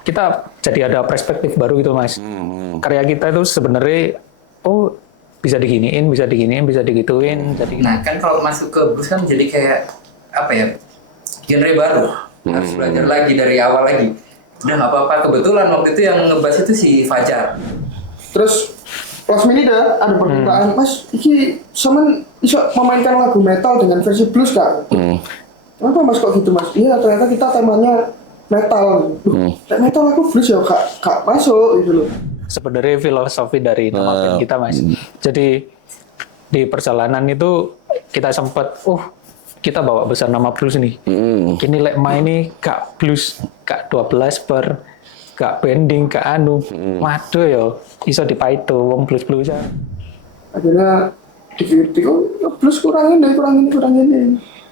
kita jadi ada perspektif baru gitu Mas. Karya kita itu sebenarnya bisa diginiin, bisa diginiin, bisa digituin. Jadi Nah kan kalau masuk ke blues kan jadi kayak apa ya, genre baru, harus belajar lagi dari awal lagi. Udah nggak apa-apa, kebetulan waktu itu yang ngebahas itu si Fajar. Terus last minute ada permintaan, Mas, iki sampean iso memainkan lagu metal dengan versi blues Kak? Kenapa Mas kok gitu Mas? Iya ternyata kita temanya metal. Kayak metal aku blues ya kak masuk gitu loh. sebenarnya filosofi dari nama band kita Mas. Jadi di perjalanan itu kita sempat, kita bawa besar nama blues nih. Ini lek main ini gak blues, gak 12 per, gak bending, gak anu. Waduh yo, iso dipaito wong blues-bluesan. Akhirnya dikritik, blues kurang ini.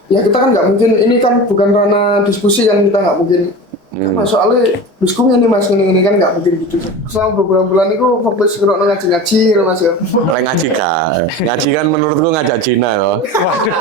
Ya kita kan nggak mungkin, ini kan bukan ranah diskusi kan, kita nggak mungkin. Mas soalnya bluesku ini Mas ini kan nggak mungkin gitu. Selama beberapa bulan itu fokus ngerokno ngaji Mas ya. Mulai ngaji Kak. Ngaji kan menurutku ngajak Cina loh. Waduh.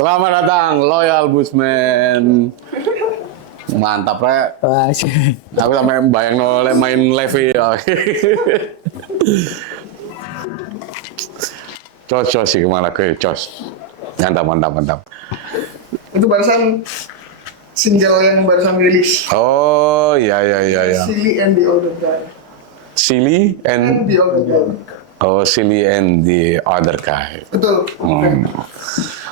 Selamat datang Loyal Busman. Mantap Rek. Aku sampai bayang main live ya. Cos sih kemana ke cos. Mantap. Itu barusan single yang barusan rilis. Oh iya. Silly and the Older Guy. Silly and The Older Guy. Silly and the Other Guy. Betul.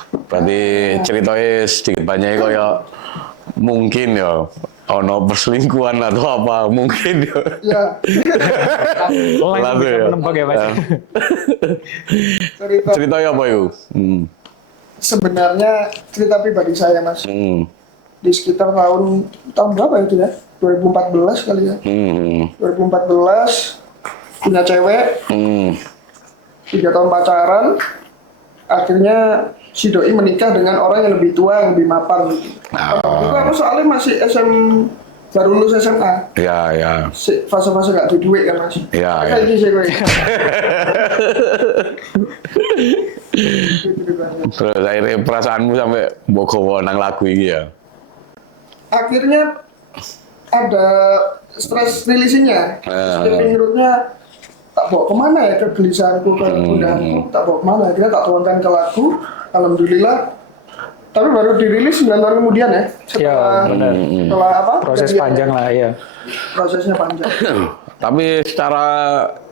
Berarti ceritanya sedikit banyak kok ya mungkin ya ono perselingkuhan atau apa mungkin ya. Ya. Langsung bisa ya. menembak ya Mas. Ceritanya apa yuk? Sebenarnya cerita pribadi saya Mas. Di sekitar tahun berapa itu ya? 2014 kali ya. 2014 punya cewek. 3 tahun pacaran. Akhirnya si doi menikah dengan orang yang lebih tua, yang lebih mapan. Itu aku soalnya masih baru lulus SMA. Ya. Fase-fase gak ada duit kan Mas. Ya. Kayak gitu sih gue. Terus akhirnya perasaanmu sampai bawa nang lagu ini ya? Akhirnya ada stress releasingnya. Menurutnya tak bawa kemana ya kegelisahanku, kegundahanku, tak bawa kemana. Akhirnya tak tuangkan ke lagu. Alhamdulillah. Tapi baru dirilis 9 tahun kemudian ya. Ya benar. Setelah apa? Proses panjang lah ya. Prosesnya panjang. Tapi secara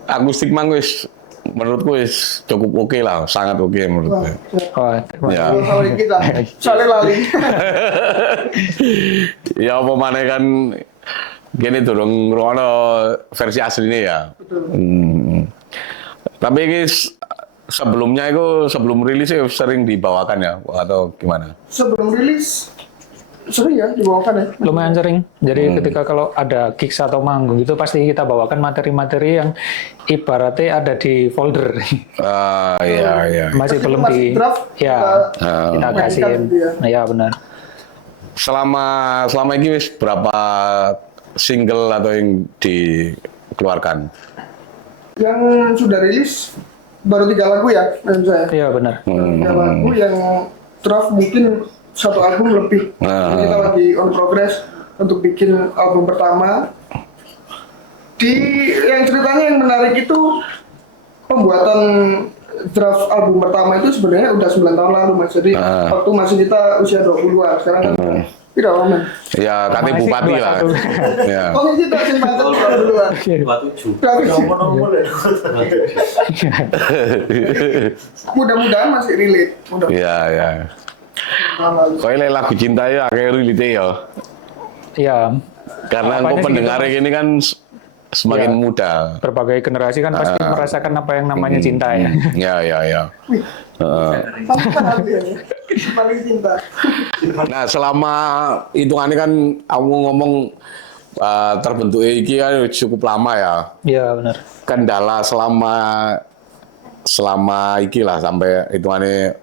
akustik mang wis menurutku wis cukup oke lah, sangat oke menurutku. Terima Ya. Kalau kita soalnya lali. Ya apa mana kan gini durung ngrungokno versi aslinya ya. Tapi ini sebelumnya itu sebelum rilis sering dibawakan ya atau gimana? Sebelum rilis sering ya dibawakan ya. Lumayan sering. Jadi ketika kalau ada gigs atau manggung itu pasti kita bawakan materi-materi yang ibaratnya ada di folder. Iya. Masih belum masih di draft, kita kasihin. gitu ya. Iya benar. Selama ini wis berapa single atau yang dikeluarkan? Yang sudah rilis baru 3 lagu ya menurut saya. Iya benar. 3 lagu yang draft mungkin 1 album lebih. Jadi kita lagi on progress untuk bikin album pertama. Yang ceritanya yang menarik itu pembuatan draft album pertama itu sebenarnya udah 9 tahun lalu Mas. Jadi waktu masih kita usia 20-an. Sekarang kan tidak lama. Ya, katanya bupati lah. Ya. Oh kita sih mantan duluan. 27. Mudah-mudahan masih relate. Iya. Kok ini lagu cinta ya akhirnya relate ya. Iya. Karena kok pendengar ini kan semakin Ya. muda. Berbagai generasi kan pasti merasakan apa yang namanya cinta ya. Ya. Paling cinta. Nah, selama hitungannya kan kamu ngomong terbentuk iki kan cukup lama ya. Iya benar. Kendala selama iki lah sampai hitungannya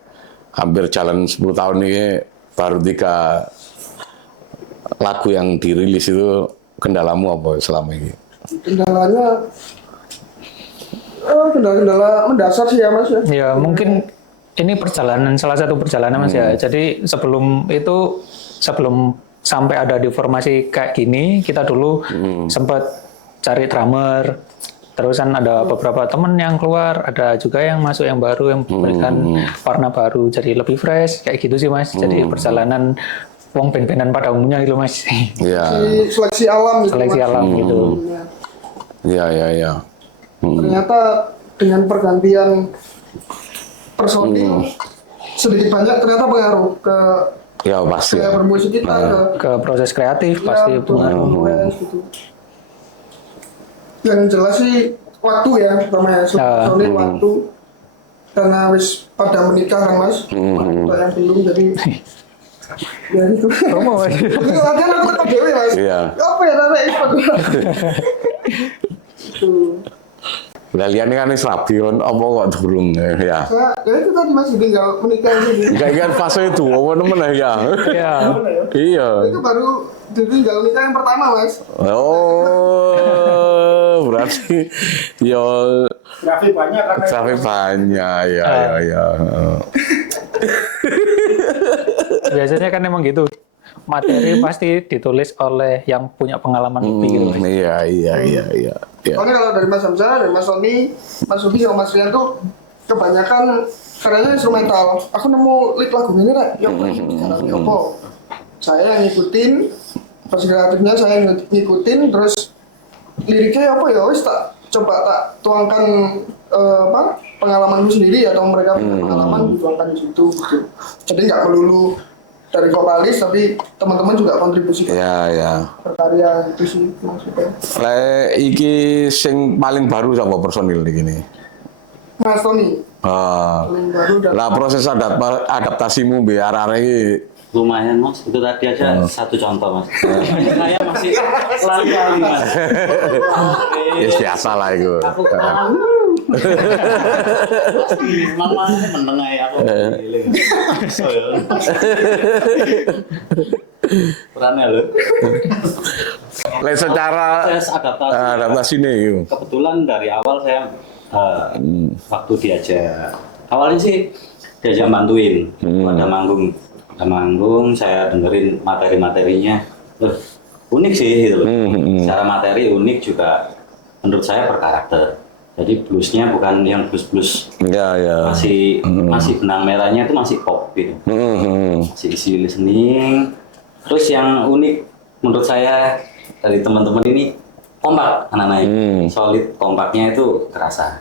hampir jalan 10 tahun ini baru 3 lagu yang dirilis itu, kendalamu apa selama ini? Kendalanya kendala mendasar sih ya Mas ya. Ya mungkin ini salah satu perjalanan Mas ya. Jadi sebelum sampai ada di formasi kayak gini, kita dulu sempat cari drummer. Terus kan ada beberapa temen yang keluar, ada juga yang masuk yang baru, yang memberikan warna baru, jadi lebih fresh, kayak gitu sih Mas. Jadi perjalanan wong band-bandan pada umumnya gitu Mas. Iya. Seleksi alam gitu. Seleksi Mas. alam gitu. Iya. Ternyata dengan pergantian personil sedikit banyak ternyata pengaruh ke Ya pasti. gaya bermusik kita Ke proses kreatif pasti betul, pengaruh. gitu. Yang jelas sih waktu ya pertama ya, personil waktu karena wis pada menikah kan Mas, kita yang belum jadi ya itu. Promo Mas. Itu latihan aku tetap dewe Mas. Iya. Apa ya namanya itu? Itu. Kalian kan wis rabi kan apa kok durung ya. Ya itu tadi Mas tinggal menikah ini. Enggak kan fase itu apa nemen ya. Ya. Iya. Itu baru tinggal nikah yang pertama Mas. Oh, berarti ya Grafik banyak karena sampai banyak ya. Biasanya kan emang gitu. Materi pasti ditulis oleh yang punya pengalaman lebih gitu Mas. Iya. Soalnya kalau dari Mas Hamzah, dari Mas Sony, Mas Sugi sama Mas Rian tuh kebanyakan karyanya instrumental. Aku nemu lirik lagu ini Rek, Yopo. Saya yang ngikutin, proses kreatifnya saya ngikutin, terus liriknya apa ya wis tak coba tak tuangkan pengalamanku sendiri atau mereka punya pengalaman dituangkan di situ gitu. Jadi nggak melulu dari vokalis tapi teman-teman juga kontribusi Ya. berkarya itu sih maksudnya. Iki sing paling baru sama personil di gini. Mas Tony paling baru dan Lah proses adaptasimu biar ini Lumayan Mas, itu tadi aja satu contoh Mas. Saya masih lali-lali Mas. ya biasa lah itu. Aku Mama meneng aja aku. So ya. Perannya lho. Lah secara Proses adaptasi nih. Kebetulan dari awal saya waktu diajak, awalnya sih diajak bantuin, ada manggung, saya dengerin materi-materinya, unik sih gitu loh. Secara materi unik juga, menurut saya berkarakter. Jadi bluesnya bukan yang blues Ya. masih benang merahnya itu masih pop gitu, masih isi listening. Terus yang unik menurut saya dari teman-teman ini kompak anak-anak ini, solid, kompaknya itu kerasa.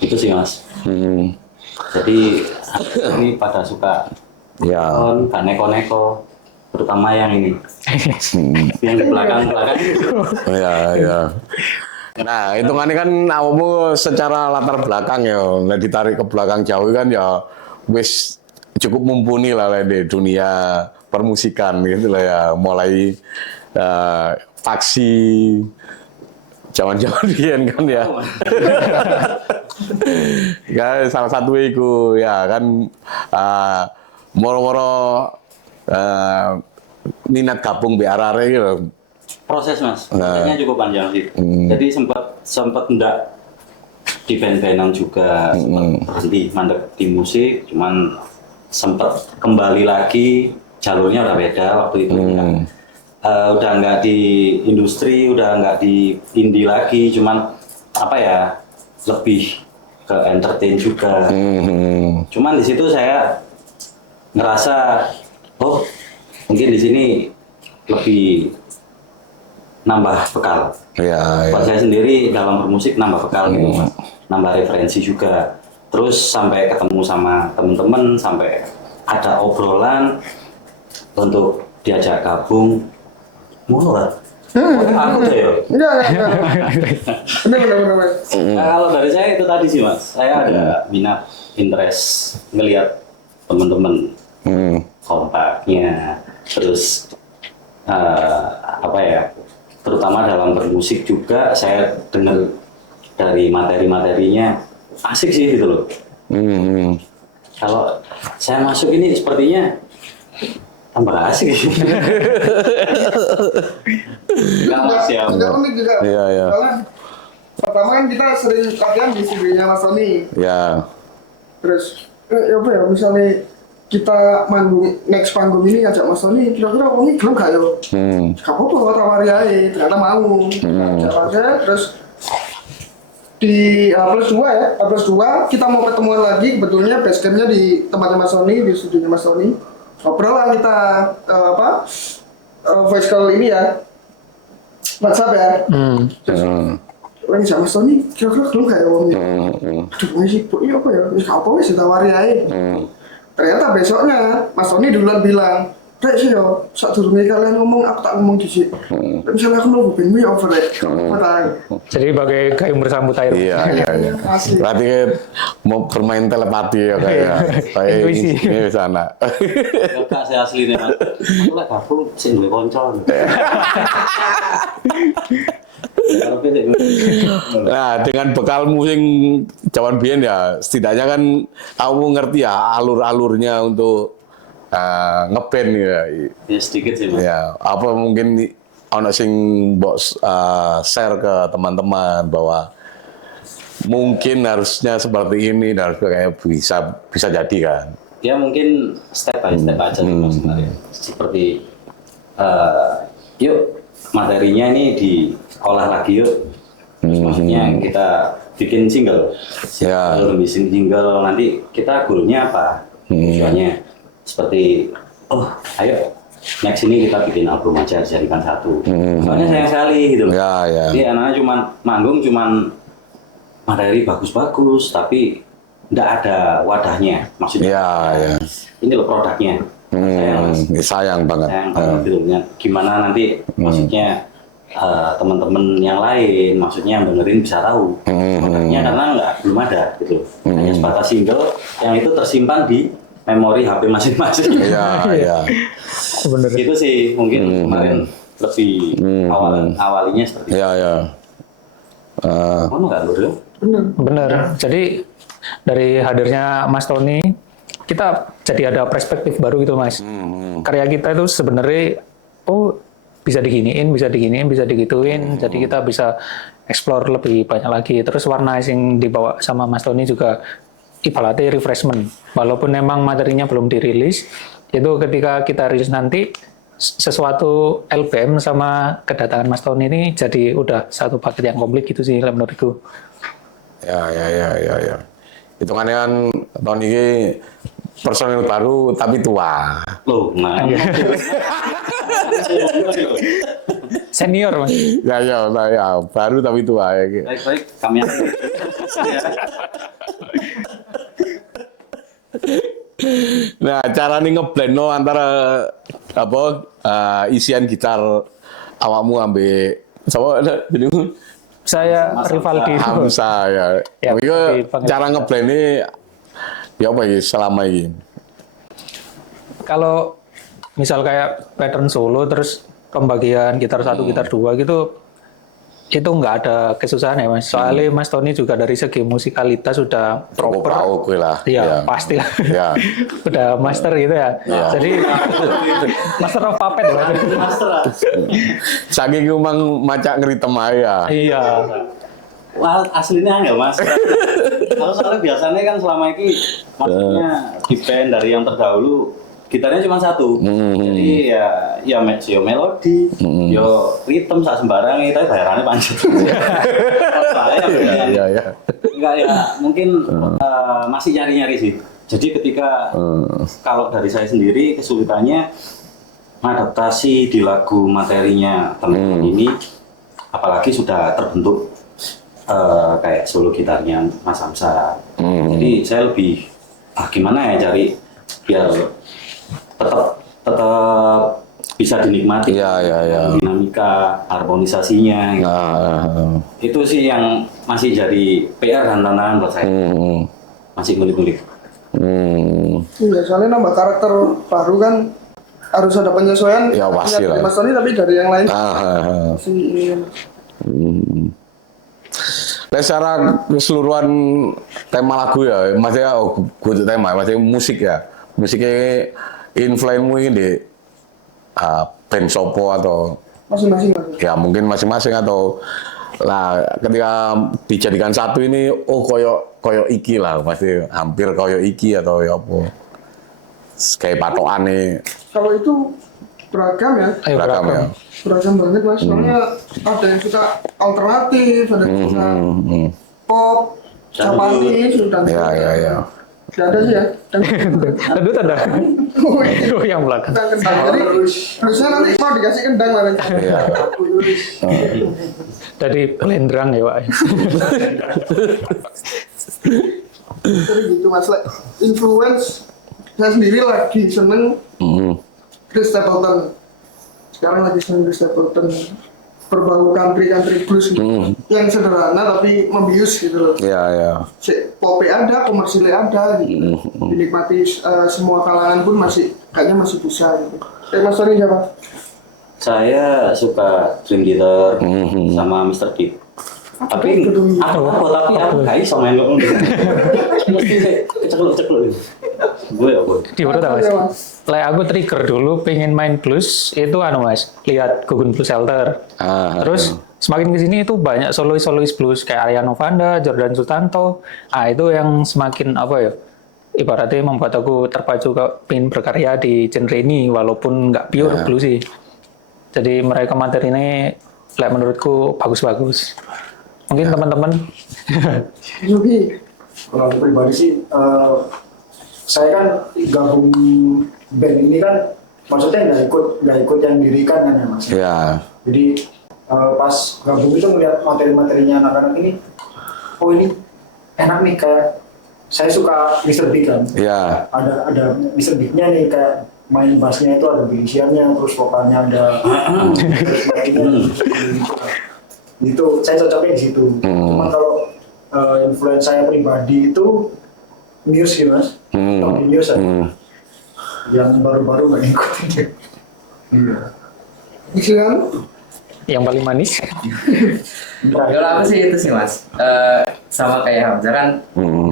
Itu sih Mas. Jadi ini pada suka Ya. gak neko-neko, terutama yang ini, yang di belakang itu. Ya. Nah, hitungannya kan awakmu secara latar belakang ya, nah ditarik ke belakang jauh kan ya wis cukup mumpuni lah di dunia permusikan gitu lah ya, mulai faksi zaman-zaman Rian kan ya. Ya salah satu itu ya kan moro-moro minat gabung di arah gitu. Proses Mas, prosesnya cukup panjang sih. Jadi sempat enggak di band-bandan juga, sempat berhenti mandek di musik, cuman sempat kembali lagi, jalurnya udah beda waktu itu. Udah nggak di industri, udah nggak di indie lagi, cuman apa ya, lebih ke entertain juga. Cuman di situ saya ngerasa, oh mungkin di sini lebih nambah bekal. Ya. Buat saya sendiri dalam bermusik nambah bekal gitu Mas. Nambah referensi juga. Terus sampai ketemu sama teman-teman, sampai ada obrolan untuk diajak gabung. Murah. Aku deh ya. Enggak. Benar. Nah, kalau dari saya itu tadi sih mas, saya ada minat, interest ngelihat teman-teman kompaknya, terus apa ya, terutama dalam bermusik juga saya dengar dari materi-materinya asik sih gitu loh. Kalau saya masuk ini sepertinya tambah asik. Enggak mas ya. Juga unik juga. Iya. Soalnya pertama kan kita sering latihan di studio-nya Mas Tony. Ya. Terus apa ya, misalnya kita manggung, next panggung ini ngajak Mas Tony, kira-kira ini belum gak yo? Gak apa-apa, tawari aja, ternyata mau. Ngajak aja, terus di H+2 kita mau ketemuan lagi, kebetulannya basecampnya di tempatnya Mas Tony, di studionya Mas Tony. Ngobrol lah kita voice call ini ya, WhatsApp ya. Terus orang sama Mas Tony, kira-kira belum gak ya wongnya? Aduh, gue sibuk, ini apa ya? Gak apa-apa sih, tawari aja. Ternyata besoknya Mas Tony duluan bilang, Rek sih yo, saat durungnya kalian ngomong, aku tak ngomong di sini. Misalnya aku mau band ya over Rek. Jadi bagai gayung bersambut air. Iya. Asli. Berarti mau bermain telepati ya kayak Intuisi. ini sana. Kakak saya asli nih mas. Aku lagi gabung sih gue konco. Nah, dengan bekalmu yang zaman biyen ya, setidaknya kan kamu ngerti ya alur-alurnya untuk ngeband ya. Ya sedikit sih mas. Ya, apa mungkin ono sing mbok share ke teman-teman bahwa mungkin harusnya seperti ini dan harus kayak bisa jadi kan. Ya mungkin step by step aja sih mas sebenarnya. Seperti yuk materinya ini diolah lagi yuk. Terus maksudnya kita bikin single. Ya. Kalau bikin single nanti kita goalnya apa? Tujuannya seperti ayo next ini kita bikin album aja jadikan satu. Soalnya sayang sekali gitu loh. Ya. Jadi anak-anak cuman manggung materi bagus-bagus tapi nggak ada wadahnya. Maksudnya Ya. ini loh produknya. Sayang banget. Sayang banget gitu. Gimana nanti maksudnya teman-teman yang lain maksudnya yang dengerin bisa tahu produknya karena belum ada gitu. Hanya sebatas single yang itu tersimpan di memori HP masing-masing. Iya. Bener. Itu sih mungkin kemarin lebih awalnya seperti itu. Iya. Mana nggak dulu? Bener. Jadi dari hadirnya Mas Tony, kita jadi ada perspektif baru gitu Mas. Karya kita itu sebenarnya, bisa diginiin, bisa digituin. Jadi kita bisa explore lebih banyak lagi. Terus warna yang dibawa sama Mas Tony juga ibaratnya refreshment. Walaupun memang materinya belum dirilis, itu ketika kita rilis nanti, sesuatu LBM sama kedatangan Mas Tony ini jadi udah satu paket yang komplit gitu sih menurutku. Ya. Itu kan tahun ini personil baru tapi tua. Loh, nah. Senior Mas. Ya, baru tapi tua ya. Baik-baik, kami akan. Nah, cara nih ngeblend antara isian gitar awakmu ambil jadi Saya Rivaldi. Hamsa ya. Ya, Itu dipanggil cara ngeblend ini ya apa ya selama ini? Kalau misal kayak pattern solo terus pembagian gitar 1, gitar 2 gitu, itu nggak ada kesusahan ya Mas. Soalnya Mas Tony juga dari segi musikalitas sudah proper. Tahu gue lah. Iya, pasti lah. Ya. Udah master gitu ya. Jadi master of puppet ya Mas. Master lah. Saking memang macak ngeritem aja. Iya. Wah, aslinya enggak mas. Kalau soalnya biasanya kan selama ini maksudnya di band dari yang terdahulu gitarnya cuma satu. Jadi ya melodi, yo ritme sak sembarang itu bayarannya panjang. Iya. Enggak ya, mungkin masih nyari-nyari sih. Jadi ketika kalau dari saya sendiri kesulitannya adaptasi di lagu materinya teman-teman ini, apalagi sudah terbentuk kayak solo gitarnya Mas Hamsa. Jadi saya lebih gimana ya cari biar tetap bisa dinikmati. Iya. Dinamika, harmonisasinya. Gitu. Itu sih yang masih jadi PR dan tantangan buat saya. Masih ngulik-ngulik. Iya, soalnya nambah karakter baru kan harus ada penyesuaian. Ya, pasti dari lah. Mas Tony tapi dari yang lain. Si ini. Nah, secara keseluruhan tema lagu ya, maksudnya gue tema, maksudnya musik ya. Musiknya influence-mu ini di band sopo atau Masing-masing. ya mungkin masing-masing atau lah ketika dijadikan satu ini koyo iki lah, pasti hampir koyo iki atau ya apa kayak patokan nih Kalau itu beragam ya. beragam ya. Beragam banget Mas. Soalnya ada yang suka alternatif, ada yang suka pop, Japanese, dan Ya. Gak ada sih ya. Tentu ada. Oh, iya. Oh, yang belakang. Kendang. Jadi terusnya nanti mau dikasih kendang lah. Iya. Dari Lendrang ya, Pak. Jadi gitu Mas. Influence saya sendiri lagi seneng Chris Stapleton. Sekarang lagi seneng Chris Stapleton. Berbau country blues gitu. Yang sederhana tapi membius gitu loh. Iya. Popnya ada, komersilnya ada gitu. Dinikmati semua kalangan pun kayaknya masih bisa gitu. Mas Tony siapa? Saya suka Dream Theater sama Mr. Deep. Tapi aku gak iso main kok. Mesti kecekluk-cekluk. Gue ya, gue. Diurut apa Mas? Aku trigger dulu pengen main blues itu Mas, lihat Gugun Blues Shelter. Terus semakin kesini itu banyak solois blues kayak Arya Novanda, Jordan Sutanto. Itu yang semakin ibaratnya membuat aku terpacu ke pengen berkarya di genre ini walaupun nggak pure blues sih. Jadi mereka materi ini menurutku bagus-bagus. Mungkin teman-teman. Yuki. Kalau aku pribadi sih, saya kan gabung band ini kan, maksudnya nggak ikut yang dirikan kan ya Mas. Iya. Jadi pas gabung itu melihat materi-materinya anak-anak ini, oh ini enak nih, kayak saya suka Mr. Big kan. Iya. Ada Mr. Big-nya nih, kayak main bassnya itu ada bisiannya, terus vokalnya ada terus mainnya gitu. Saya cocoknya di situ. Cuman kalau influence saya pribadi itu Muse sih Mas. Tony Muse yang baru-baru nggak ngikutin dia. Iya. Isian. Yang paling manis. Kalau aku sih itu sih Mas, sama kayak Hamzah kan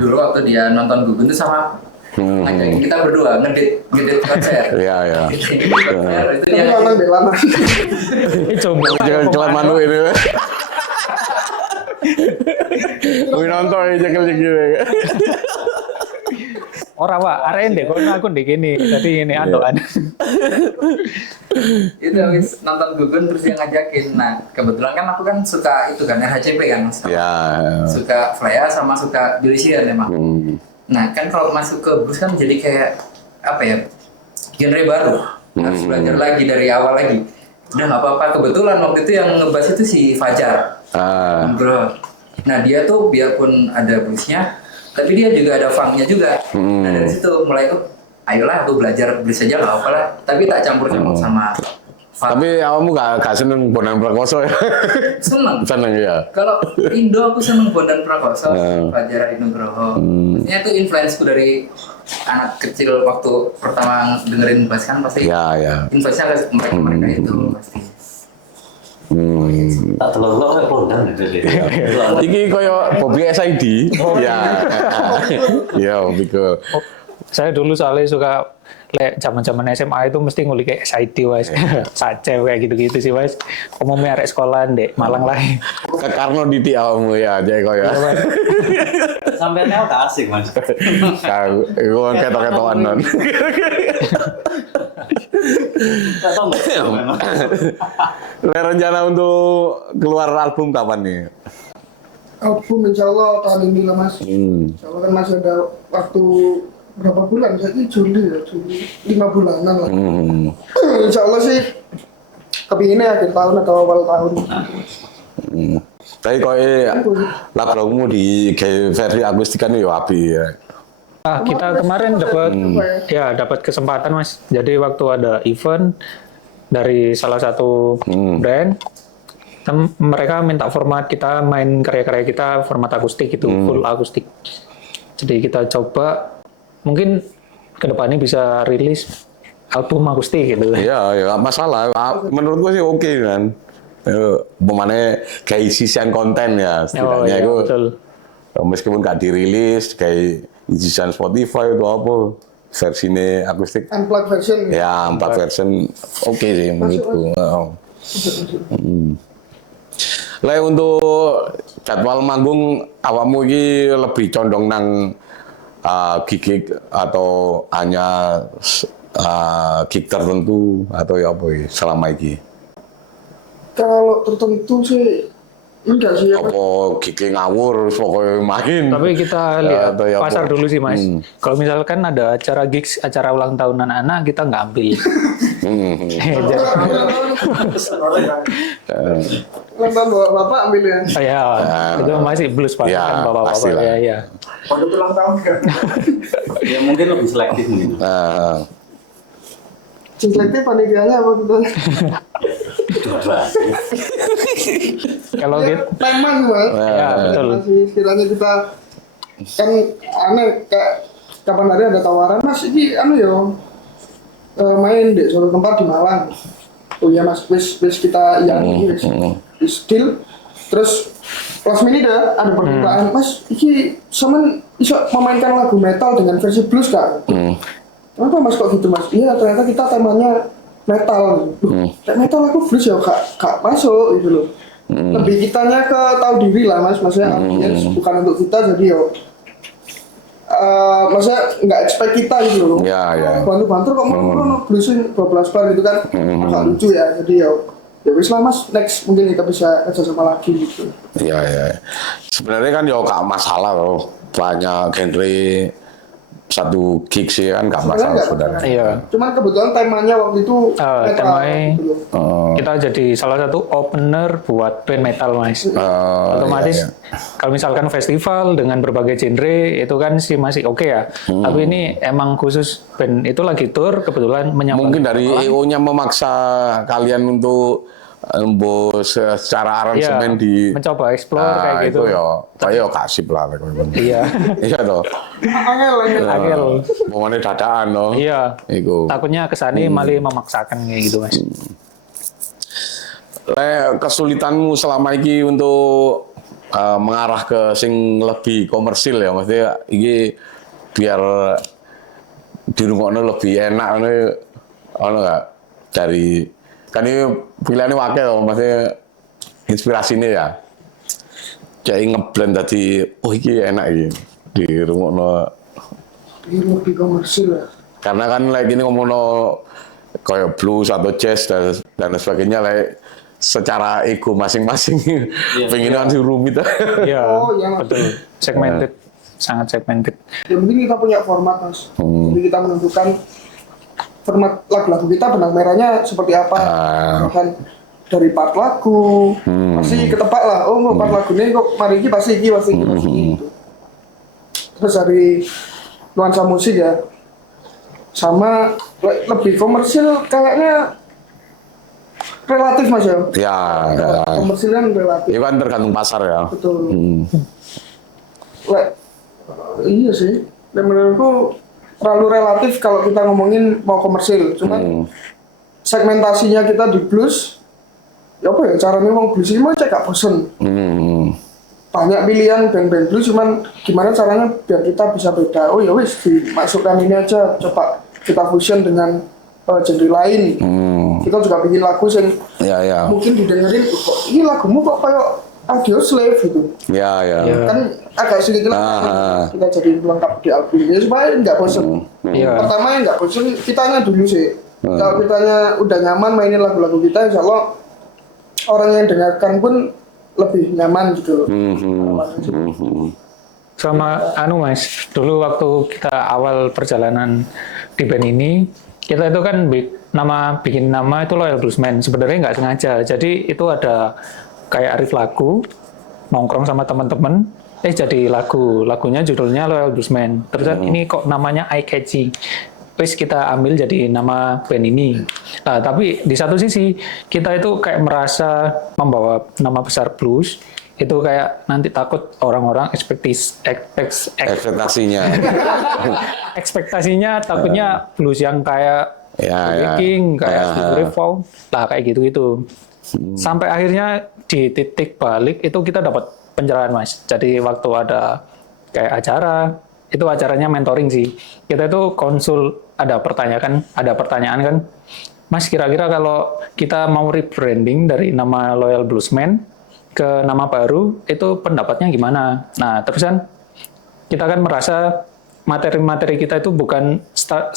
dulu waktu dia nonton Gugun tuh sama ngajakin kita berdua ngedit konser. Iya. Ngedit konser itu Tapi dia. lama. Coba Jangan manu ini. Wih nonton aja jekil. Orang Pak, aren deh, kok aku deh gini. Tadi ini kan. Itu habis nonton Gugun terus dia ngajakin. Nah kebetulan kan aku kan suka itu kan RHCP kan Mas. Ya. Suka Flea sama suka Billy Sheehan emang. Nah kan kalau masuk ke blues kan jadi kayak genre baru. Harus belajar lagi dari awal lagi. Udah nggak apa-apa, kebetulan waktu itu yang ngebahas itu si Fajar. Bro. Nah dia tuh biarpun ada bluesnya, tapi dia juga ada funknya juga. Nah dari situ mulai ayolah aku belajar blues aja nggak apa lah. Tapi tak campur-campur sama funk. Tapi kamu gak seneng Bondan Prakoso ya? Seneng ya. Kalau Indo aku seneng Bondan Prakoso, Fajar Nugroho. Maksudnya itu influence-ku dari anak kecil waktu pertama dengerin bass kan pasti. Ya. Influence-nya ke mereka itu pasti. Tak telur-telur Bondan. Iki koyo Bobby SID. Ya. Ya, betul. Saya dulu soalnya suka zaman-zaman SMA itu mesti ngulik kayak SID Mas. Sace kayak gitu-gitu sih Mas. Umumnya arek sekolah Dek Malang lah. Ke Karno Diti awakmu ya, aja koyo. Sampai neo gak asik Mas. Iku ketok-ketokan non. Tahu nggak? Rencana untuk keluar album kapan nih? Album insya Allah tahun ini lah Mas. Insya Allah kan masih ada waktu berapa bulan? Jadi Juli 5 bulanan lah. Insya Allah sih kepinginnya akhir tahun atau awal tahun. Tapi kok lagu-lagumu di versi akustik kan ya api ya. Kita kemarin dapat kesempatan Mas. Jadi waktu ada event dari salah satu brand. Mereka minta format kita main karya-karya kita format akustik itu full akustik. Jadi kita coba mungkin kedepannya bisa rilis album akustik gitu. Iya, ya masalah. Menurut gue sih oke kan. Bagaimana kayak isian konten ya setidaknya itu. Betul. Meskipun gak dirilis kayak isian Spotify itu apa versinya akustik. Unplugged version. Ya, 4 version oke sih menurutku. Lah untuk jadwal manggung awakmu iki lebih condong nang gig atau hanya gig tertentu atau ya apa ya selama iki? Kalau tertentu sih enggak sih ya. Apa gig ngawur pokoknya main. Tapi kita lihat atau ya pasar apa? dulu sih Mas. Kalau misalkan ada acara gigs, acara ulang tahun anak-anak kita nggak ambil. Lambang bawa bapak ambil ya. Ya, itu masih blues Pak, Ya, kan bapak-bapak pastilah. ya. Pada ulang tahun kan. Ya mungkin lebih selektif mungkin. Selektif panitianya apa gitu. Kalau gitu, Tema semua. ya betul. Masih istilahnya kita kan aneh kayak kapan hari ada tawaran Mas ini anu ya main di suatu tempat di Malang. Oh ya Mas, wis kita yang ini wis deal. Terus last minute ada permintaan Mas, iki sama iso memainkan lagu metal dengan versi blues kan? Kenapa Mas kok gitu Mas? Iya ternyata kita temanya metal. Kayak metal aku blues ya kak masuk gitu loh. Lebih kitanya ke tahu diri lah Mas, maksudnya audience bukan untuk kita jadi yo. Maksudnya nggak expect kita gitu loh. Ya. Bantu-bantu kok mau bluesin 12 bar gitu kan. Agak lucu ya. Jadi ya wis lah Mas, next mungkin kita bisa kerja sama lagi gitu. Iya. Sebenarnya kan ya gak masalah loh. Banyak genre satu gig sih kan gak masalah Nggak sebenarnya. Iya. Cuman kebetulan temanya waktu itu metal, temanya gitu loh. kita jadi salah satu opener buat band metal Mas. Otomatis kalau misalkan festival dengan berbagai genre itu kan sih masih oke ya. Tapi ini emang khusus band itu lagi tour kebetulan menyambut. Mungkin dari EO-nya memaksa kalian untuk secara aransemen di mencoba explore kayak gitu. Itu ya, saya kasih lah. Iya. Iya toh. Angel. Momennya dadaan loh. Iya. Iku. Takutnya kesana malah memaksakan kayak gitu Mas. Kesulitanmu selama ini untuk mengarah ke sing lebih komersil ya, maksudnya ini biar dirungokno lebih enak ono nggak dari kan ini pilihannya wakil maksudnya inspirasinya ya kayak ngeblend tadi ini enak ini dirungokno Ini lebih komersil ya. karena kan gini ngomongno kayak blues atau jazz dan sebagainya secara ego masing-masing pengen kan rumit. Iya. Oh, iya, Mas. Betul. Segmented. Sangat segmented. Yang penting kita punya format Mas. Jadi kita menentukan format lagu-lagu kita benang merahnya seperti apa. Kan dari part lagu pasti ketebak lah. Oh, part lagu ini kok mari ini pasti gitu. Terus dari nuansa musik ya. Sama lebih komersil kayaknya relatif Mas ya. Ya. Komersil kan relatif. Itu kan tergantung pasar ya. Betul. Iya sih. Dan menurutku terlalu relatif kalau kita ngomongin mau komersil. Cuman segmentasinya kita di blues, ya apa ya caranya ngomong blues ini mau cek gak bosen. Banyak pilihan band-band blues, cuman gimana caranya biar kita bisa beda. Oh ya wis dimasukkan ini aja, coba kita fusion dengan genre lain. Kita juga bikin lagu yang mungkin didengerin, kok ini lagumu kok kayak Audio Slave gitu. Ya. Kan agak sedikit lah kita jadi lengkap di album ini supaya nggak bosen. Pertama nggak bosen, kitanya dulu sih. Kalau kitanya udah nyaman mainin lagu-lagu kita, insya Allah orang yang dengarkan pun lebih nyaman gitu loh. Sama Mas, dulu waktu kita awal perjalanan di band ini, kita itu kan bikin nama itu Loyal Bluesman. Sebenarnya nggak sengaja. Jadi itu ada kayak arif lagu, nongkrong sama teman-teman, jadi lagunya judulnya Loyal Bluesman. Terus ini kok namanya eye catchy. wis kita ambil jadi nama band ini. Nah, tapi di satu sisi kita itu kayak merasa membawa nama besar blues itu kayak nanti takut orang-orang ekspektasinya. ekspektasinya takutnya blues yang kayak Ya. King, kayak Stevie Ray Vaughan, lah kayak gitu-gitu. Sampai akhirnya di titik balik itu kita dapat pencerahan, Mas. Jadi waktu ada kayak acara, itu acaranya mentoring sih. Kita itu konsul, ada pertanyaan kan, Mas, kira-kira kalau kita mau rebranding dari nama Loyal Bluesman ke nama baru, itu pendapatnya gimana? Nah, terus kan kita kan merasa materi-materi kita itu bukan 100%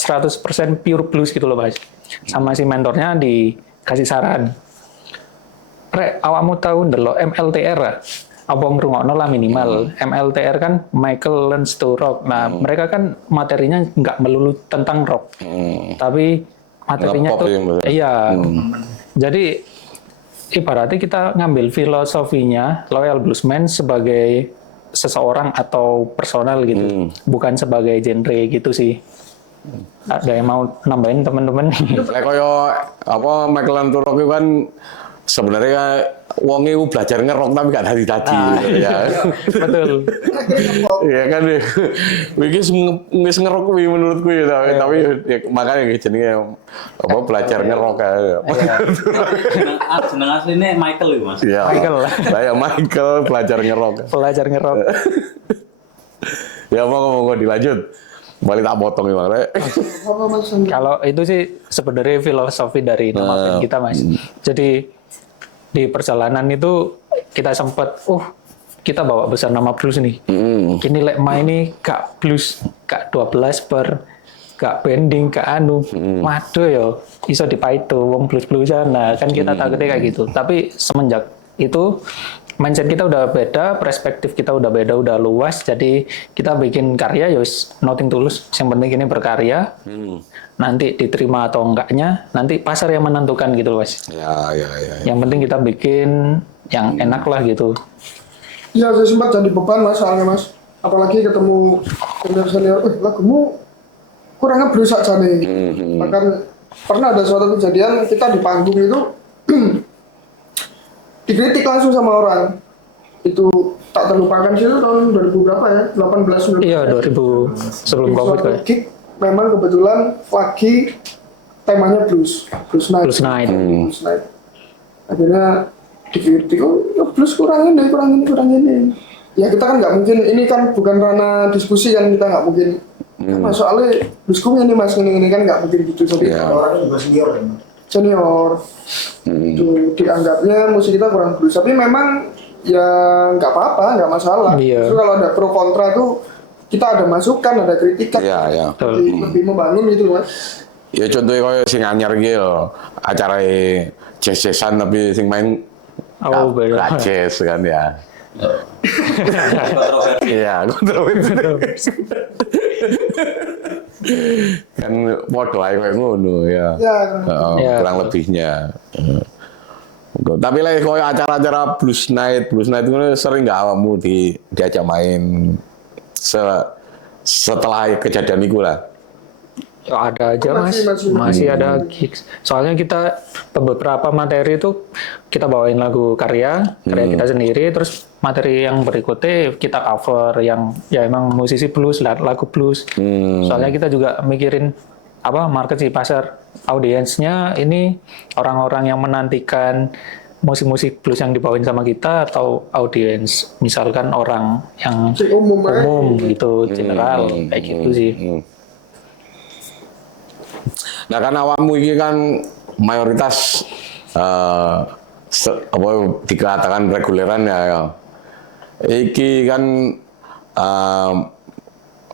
pure blues gitu loh, Mas. Sama si mentornya dikasih saran. Rek, awakmu tahu ndelok MLTR lah. Apa ngrungokno lah minimal. MLTR kan Michael Learns to Rock. Nah, mereka kan materinya nggak melulu tentang rock. Tapi materinya Nge-pop tuh ya, Mas? iya. Jadi ibaratnya kita ngambil filosofinya Loyal Bluesman sebagai seseorang atau personal gitu, bukan sebagai genre gitu sih. Ada yang mau nambahin teman-teman? Lek koyo apa Michael Turok itu kan sebenarnya wonge belajar ngerok tapi gak dadi-dadi ya. Betul. Iya kan ya. Wis ngerok kuwi menurutku ya tapi ya, makanya jenenge apa belajar ngerok ya. Jeneng aslinya Michael itu, Mas. Iya. Michael. Saya Michael belajar ngerok. Belajar ngerok. Ya mau dilanjut. Balik tak potong ya, Mas. Apa Mas? Kalau itu sih sebenarnya filosofi dari nama band kita, Mas. Jadi di perjalanan itu kita sempat, kita bawa besar nama blues nih. Kini lek main ini gak blues, gak 12 per, gak bending, gak anu. Waduh yo, iso dipaito wong blues-bluesan. Nah, kan kita takutnya kayak gitu. Tapi semenjak itu mindset kita udah beda, perspektif kita udah beda, udah luas. Jadi kita bikin karya ya nothing tulus. Yang penting ini berkarya. Nanti diterima atau enggaknya, nanti pasar yang menentukan gitu, Mas. Ya. Yang penting kita bikin yang enak lah gitu. Iya, saya sempat jadi beban Mas, soalnya Mas. Apalagi ketemu senior, lagumu kurang ngeblues aja nih. Bahkan pernah ada suatu kejadian kita di panggung itu dikritik langsung sama orang. Itu tak terlupakan sih, itu tahun 2000 berapa ya? 18 19. Iya, 2000 sebelum Covid Suatu kayak. gig memang kebetulan lagi temanya blues night. Blues Night. Blues night. Akhirnya dikritik, blues kurang ini. Ya kita kan nggak mungkin, ini kan bukan ranah diskusi kan, kita nggak mungkin. Mas soalnya bluesku ini Mas ini kan nggak mungkin gitu. Jadi Orangnya juga senior kan. senior itu dianggapnya musik kita kurang blues, tapi memang ya nggak apa-apa, nggak masalah. Iya. Justru kalau ada pro kontra tuh kita ada masukan, ada kritikan, Iya. lebih membangun gitu Mas. Ya contohnya kayak sing anyar iki lho, acara jazz-jazzan tapi sing main Beda. gak jazz kan ya. Kontroversi. Iya, kontroversi. Kan model ae kayak ngono ya. Ya, Ya. Kurang lebihnya. Tapi lah kalau acara-acara blues night itu sering nggak awakmu diajak main setelah kejadian itu lah. Ya, ada aja Mas, masih ada gigs. Soalnya kita beberapa materi itu kita bawain lagu karya kita sendiri, terus materi yang berikutnya kita cover yang ya emang musisi blues, lagu blues. Soalnya kita juga mikirin market sih, pasar, audiensnya ini orang-orang yang menantikan musik-musik blues yang dibawain sama kita atau audiens misalkan orang yang si umum gitu, general kayak gitu sih. Nah kan awakmu ini kan mayoritas dikatakan reguleran ya. Iki kan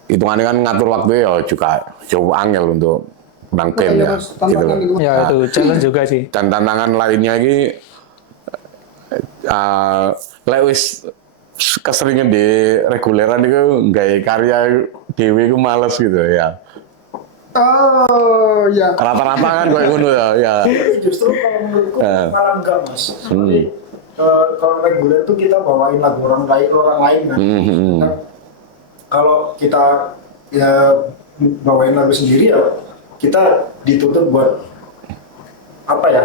hitungannya kan ngatur waktu ya juga cukup angel untuk menang tim ya. Gitu. Ya itu challenge juga sih. Dan tantangan lainnya ini lewis keseringan di reguleran itu gaya karya dewi itu males gitu ya. Oh ya. Rata-rata kan kayak ngono ya. Justru kalau menurutku malah enggak Mas. Seperti kalau reguler itu kita bawain lagu orang lain kan. Nah, kalau kita ya bawain lagu sendiri ya kita dituntut buat apa ya,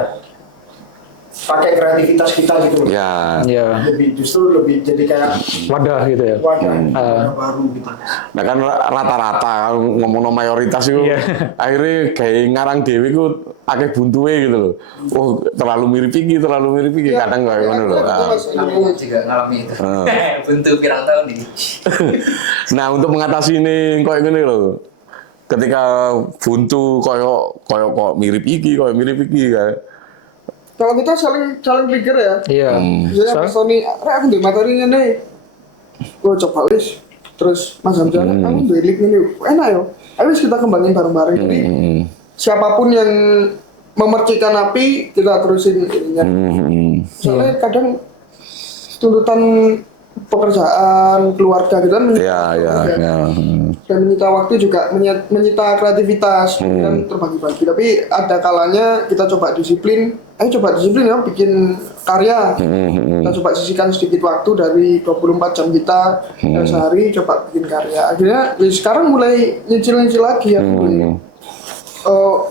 pakai kreativitas kita gitu loh. Ya. Ya, Justru lebih jadi kayak wadah gitu ya. wadah baru gitu. Nah kan rata-rata ngomong mayoritas itu Iya. akhirnya kayak ngarang dewi ku akeh buntuwe gitu loh. Oh terlalu mirip iki, kadang kayak ngono loh. Ah. Aku juga ngalami itu. Buntu pirang tahun nih. Nah untuk mengatasi ini kayak gini loh. Ketika buntu kok mirip iki kayak. Kalau kita saling trigger ya. Iya. Misalnya Mas Tony, aku di materinya nih. Gue coba wis. Terus Mas Hamzah, kamu beli ini enak ya. Ayo wis kita kembangin bareng-bareng. Jadi siapapun yang memercikan api, kita terusin ininya. Soalnya kadang tuntutan pekerjaan, keluarga gitu kan. Dan menyita waktu juga menyita kreativitas dan terbagi-bagi. Tapi ada kalanya kita coba disiplin. Coba disiplin ya, bikin karya. Kita coba sisihkan sedikit waktu dari 24 jam kita sehari, coba bikin karya. Akhirnya sekarang mulai nyicil-nyicil lagi ya.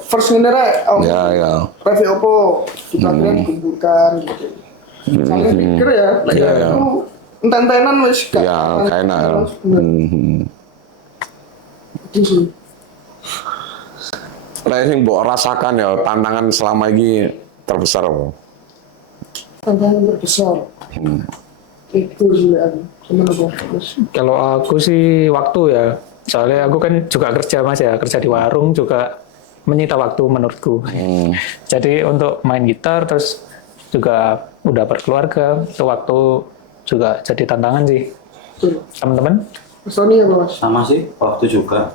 First ini review opo kita akhirnya dikumpulkan gitu. Saling pikir ya. Itu enten-entenan wis gak. Ya, kayaknya. Itu sih. Nah, yang mbok rasakan ya tantangan selama ini terbesar apa? Tantangan terbesar. Itu sih aku. Kalau aku sih waktu ya. Soalnya aku kan juga kerja Mas ya, kerja di warung juga menyita waktu menurutku. Jadi untuk main gitar terus juga udah berkeluarga, itu waktu juga jadi tantangan sih. Teman-teman? Mas Tony apa Mas? Sama sih, waktu juga.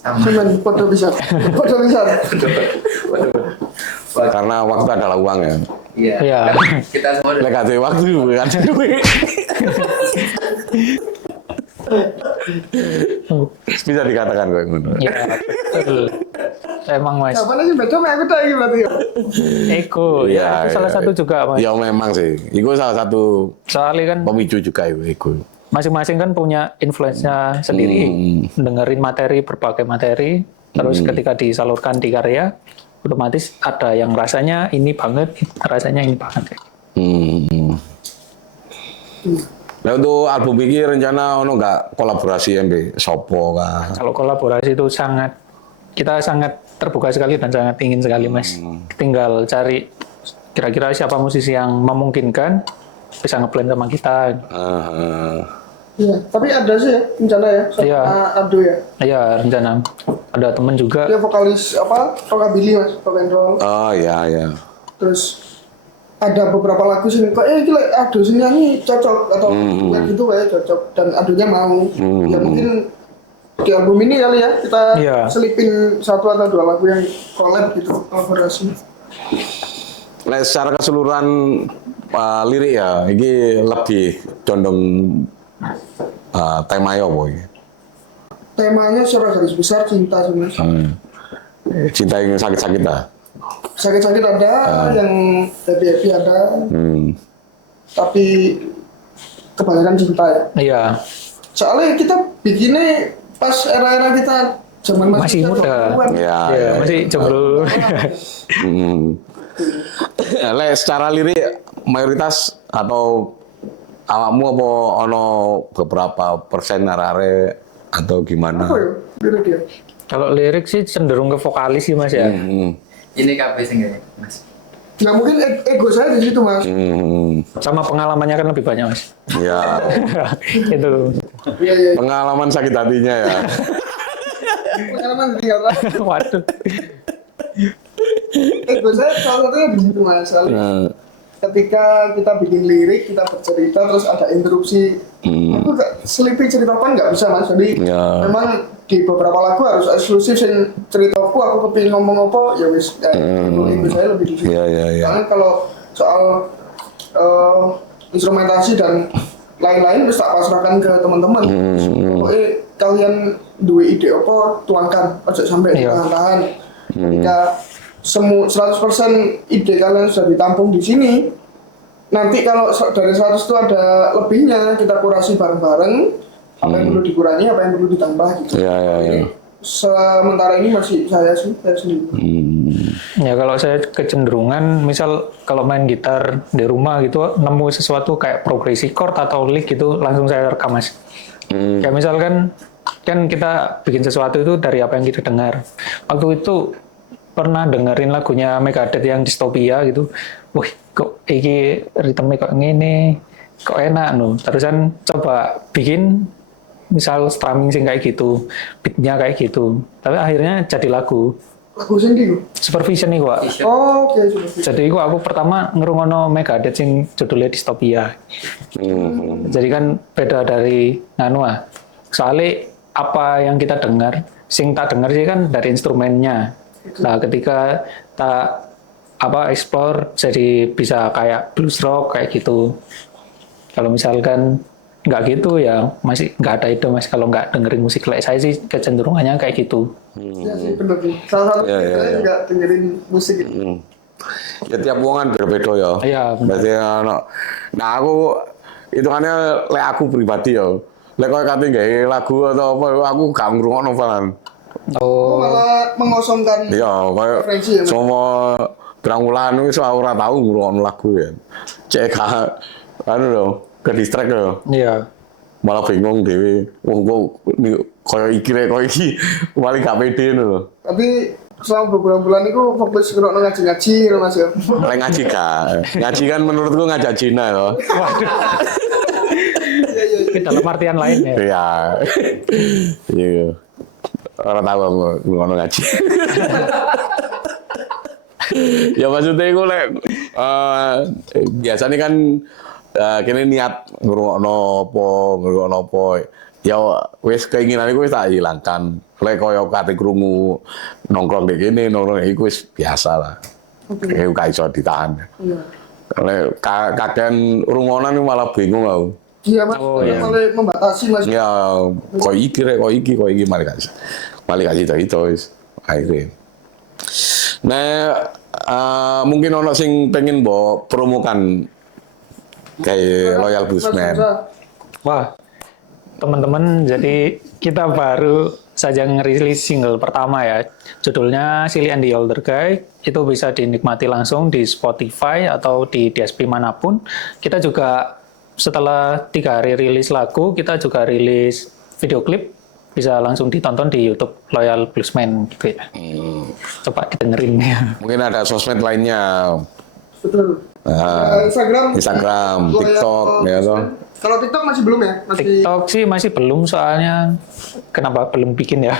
Cuman foto besar. Karena waktu adalah uang ya. Iya. Iya. Kita semua udah Lek ada waktu kan duit. Bisa dikatakan kayak ngono. Ya, betul. Emang Mas. Apa sih beda sama aku tadi berarti ya? Eko, ya, itu salah satu juga Mas. Ya memang sih. Itu salah satu Soalnya kan pemicu juga itu. masing-masing kan punya influence-nya sendiri. Dengerin materi, berbagai materi, terus ketika disalurkan di karya, otomatis ada yang rasanya ini banget, rasanya ini banget. Nah untuk album ini rencana ono nggak kolaborasi MB Sopo kah? Kalau kolaborasi itu kita sangat terbuka sekali dan sangat ingin sekali Mas. Tinggal cari kira-kira siapa musisi yang memungkinkan bisa ngeblend sama kita. Iya, tapi ada sih ya rencana ya sama Iya. Abdo ya. Iya, rencana. Ada temen juga. Dia vokalis rockabilly Mas, rock and roll. Oh iya. Terus ada beberapa lagu sini kok gila Abdo sini nyanyi cocok atau kayak gitu kayak cocok dan Abdonya mau. Ya mungkin di album ini kali ya kita Iya. selipin 1 atau 2 lagu yang collab gitu, kolaborasi. Nah secara keseluruhan lirik ya, ini lebih condong temanya apa ini? Temanya secara garis besar cinta sih Mas. Cinta yang sakit-sakit lah. Sakit-sakit ada, yang happy-happy ada, tapi kebanyakan cinta ya. Iya, Soalnya kita bikinnya pas era-era kita zaman masih muda. 20-an. Ya. Masih jomblo. Le secara lirik mayoritas atau awakmu apa ono beberapa persen arare atau gimana? Apa ya? Lirik ya? Kalau lirik sih cenderung ke vokalis sih Mas ya. ini kabeh sing nggak, Mas. Nggak mungkin ego saya di situ Mas. Sama pengalamannya kan lebih banyak Mas. Ya. Itu. Iya. Pengalaman sakit hatinya ya. Pengalaman tinggal lah. Waduh. Ego saya salah satunya di situ Mas. Soalnya ketika kita bikin lirik, kita bercerita terus ada interupsi. Aku gak selipi ceritakan nggak bisa Mas. Jadi memang di beberapa lagu harus eksklusif sing ceritaku aku kepingin ngomong apa ya wis ego saya lebih di situ. Iya. Karena kalau soal instrumentasi dan lain-lain bisa tak pasrahkan ke teman-teman. Pokoknya kalian dua ide apa tuangkan, ojo sampai ditahan-tahan. Ketika 100% ide kalian sudah ditampung di sini, nanti kalau dari 100 itu ada lebihnya, kita kurasi bareng-bareng. Apa yang perlu dikurangi, apa yang perlu ditambah gitu. Iya. sementara ini masih saya sendiri. Ya kalau saya kecenderungan, misal kalau main gitar di rumah gitu, nemu sesuatu kayak progresi chord atau lick gitu, langsung saya rekam Mas. Kayak misalkan, kan kita bikin sesuatu itu dari apa yang kita dengar. Waktu itu pernah dengerin lagunya Megadeth yang Dystopia gitu. Wih, kok iki ritme kok ngene, kok enak no. Terusan coba bikin misal strumming sing kayak gitu, beatnya kayak gitu. Tapi akhirnya jadi lagu. Lagu sendiri kok. Supervision nih Pak. Oh, oke, sudah. Jadi aku pertama ngerungono Megadeth sing judulnya Dystopia. Jadi kan beda dari Nanua. Soalnya apa yang kita dengar, sing tak dengar sih kan dari instrumennya. Nah, ketika tak explore jadi bisa kayak blues rock kayak gitu. Kalau misalkan nggak gitu ya masih nggak ada itu Mas, kalau nggak dengerin musik kayak saya sih kecenderungannya kayak gitu. Ya sih bener sih. Salah satu saya juga dengerin musik itu. Ya tiap wong kan berbeda ya. Iya, bener. Berarti nah aku hitungannya lek aku pribadi ya. Lek koyo kate gawe lagu atau apa aku gak ngrungokno falan. Oh, malah mengosongkan Iya, koyo referensi ya. Mas? sama beranggulan wis ora tau ngrungokno lagu ya. Cek anu lho, ke distract lho. Iya. Malah bingung dhewe. Wong kok koyo iki rek koyo iki paling gak pede lho. Tapi selama beberapa bulan itu fokus ngerokno ngaji-ngaji gitu Mas ya. Lek ngaji gak. Ngaji kan menurutku ngajak Cina ya. Ke dalam artian lain ya. Iya. Iya. Orang tahu aku ngono ngaji. Ya maksudnya aku lek biasanya kan kene niat ngrungokno apa. Ya wis keinginan iku wis tak hilangkan. Lek koyo kate krungu nongkrong di kene nongkrong iku wis biasa lah. Oke. Gak iso ditahan. Iya. Lek kakean rungonan malah bingung aku. Iya Mas, malah membatasi Mas. Ya, kok iki mari kasih itu wis akhirnya. Nah, mungkin ono sing pengen mbok promokan kayak Loyal Bluesman. Wah, teman-teman, jadi kita baru saja ngerilis single pertama ya. Judulnya Silly and the Older Guy. Itu bisa dinikmati langsung di Spotify atau di DSP manapun. Kita juga setelah 3 hari rilis lagu, kita juga rilis video klip. Bisa langsung ditonton di YouTube Loyal Bluesman gitu ya. Coba didengerin ya. Mungkin ada sosmed lainnya. Betul. Instagram, Loyal TikTok, ya toh. Kalau TikTok masih belum ya? Masih TikTok sih masih belum, soalnya kenapa belum bikin ya?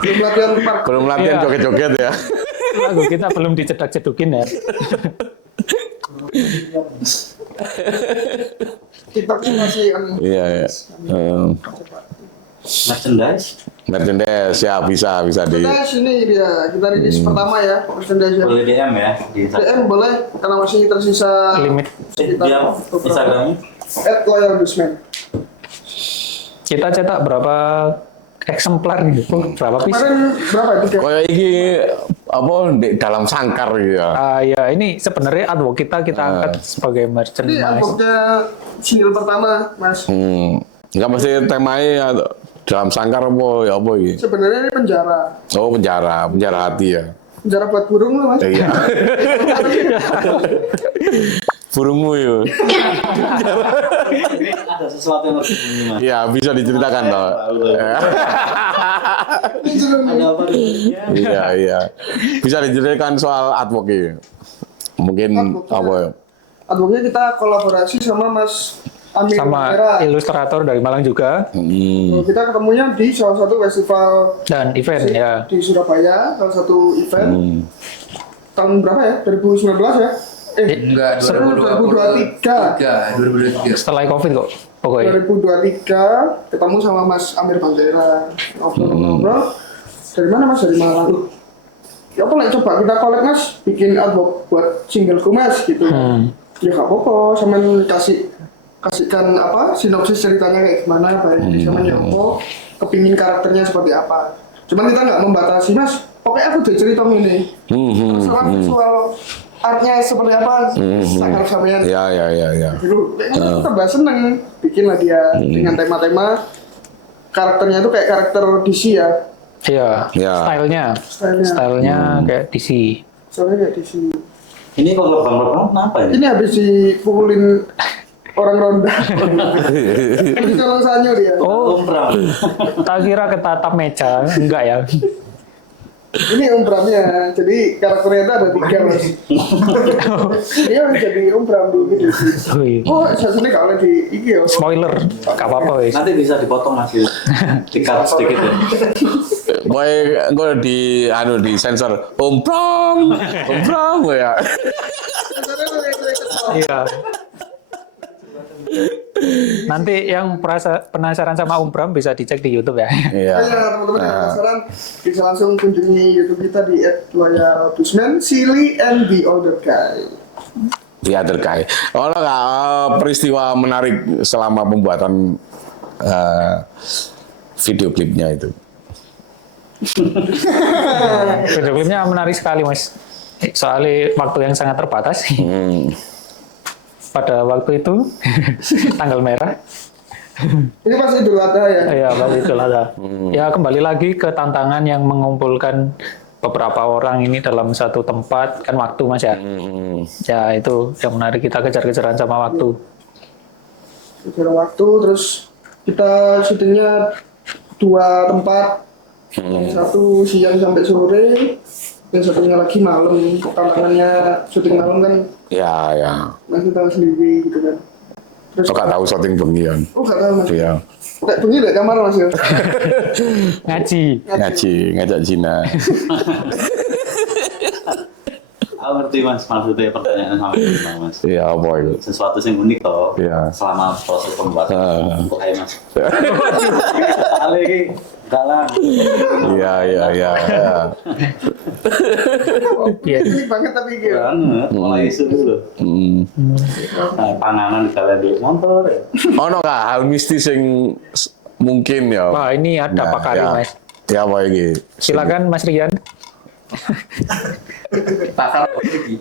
belum latihan park. Belum latihan Iya. joget-joget ya. Lagu kita belum dicedak-cedukin ya. TikToknya masih Iya, iya. Merchandise ya bisa di. Kita sini dia, kita rilis pertama ya, merchandise ya. Boleh DM ya di DM boleh, karena masih tersisa Limit. dia Instagramnya. @loyalbluesman. Kita cetak berapa eksemplar gitu? Berapa piece? Kemarin berapa itu? Kak? Kayak iki apa di dalam sangkar gitu ya. Ya ini sebenarnya artwork kita angkat sebagai Ini merchandise. albumnya single pertama, Mas. Enggak mesti temanya dalam sangkar apa iki. Sebenarnya ini penjara. Oh, penjara hati ya. Penjara buat burung loh, Mas. Iya. Burungmu ya. Ada sesuatu yang harus dibunyi mas. Iya, bisa diceritakan toh. Ada apa nih? Iya. Bisa diceritakan soal artwork ini. Mungkin apa ya? Albumnya kita kolaborasi sama Mas Amir Sama Bandera. ilustrator dari Malang juga Kita ketemunya di salah satu festival dan event ya. di Surabaya, salah satu event. Tahun berapa ya? 2019 ya? Enggak, 2023. Setelah COVID kok pokoknya. 2023 ketemu sama Mas Amir Bandera. Ngobrol-ngobrol. Dari mana Mas? Dari Malang. Ya apa lah, coba kita collab Mas, bikin album buat singleku Mas gitu. Ya gak apa-apa, sama kasihkan apa sinopsis ceritanya kayak gimana, baik sama Nyopo, kepingin karakternya seperti apa. Cuman kita nggak membatasi Mas, pokoknya aku udah cerita ini. Masalah visual artnya seperti apa, sangat sampean. Ya. Dulu kayaknya kita bahas seneng, bikin lah dia dengan tema-tema karakternya itu kayak karakter DC ya. Iya, Ya. stylenya kayak DC. Soalnya kayak di sini. Ini kok lebam-lebam kenapa ini? Ini habis dipukulin orang ronda. Ini kalau sanyo dia. Oh, Umrah. tak kira ketatap meja, enggak ya? Ini Om Bramnya. Jadi karakternya itu ada 3 mas. Dia jadi Om Bram dulu gitu. Oh, iya. Oh, satunya kalau di iki ya. Spoiler, gak apa-apa wes. Nanti bisa dipotong masih dikat sedikit ya. Boy, gue di sensor Om Pram ya. Iya. Nanti yang penasaran sama Umbram bisa dicek di YouTube ya. Iya. Ya, teman-teman yang penasaran bisa langsung kunjungi YouTube kita di @loyalbusman, Silly and the Older Guy. Di other guy. Oh, nggak peristiwa menarik selama pembuatan video klipnya itu. Video klipnya menarik sekali mas. Soalnya waktu yang sangat terbatas. Pada waktu itu tanggal merah. Ini pas Idul Adha ya. Ya waktu itu lah. Ya kembali lagi ke tantangan yang mengumpulkan beberapa orang ini dalam satu tempat kan waktu mas ya. Ya itu yang menarik, kita kejar-kejaran sama waktu. Kejar waktu, terus kita syutingnya 2 tempat. Yang satu siang sampai sore, yang satunya lagi malam. Tantangannya syuting malam kan Ya. masih tahu sendiri gitu kan. Terus Oh, nggak tahu syuting bengi kan. oh nggak tahu mas. Iya. Kayak begini deh kamar mas ya. Ngaji. Ngajak Cina. Aku ngerti mas, maksudnya pertanyaan sama mas. Iya, apa itu? Sesuatu yang unik toh Iya. selama proses pembuatan untuk mas. Kali ini enggak lah. Iya. Iya. Ini banget tapi gitu. Banget, mulai isu dulu. Nah, panganan di kalian di motor ya. Ono nggak hal mistis yang mungkin ya? Wah ini ada Nah, pakar ya. mas. Ya apa ini? Silakan Mas Rian. Pakar lagi.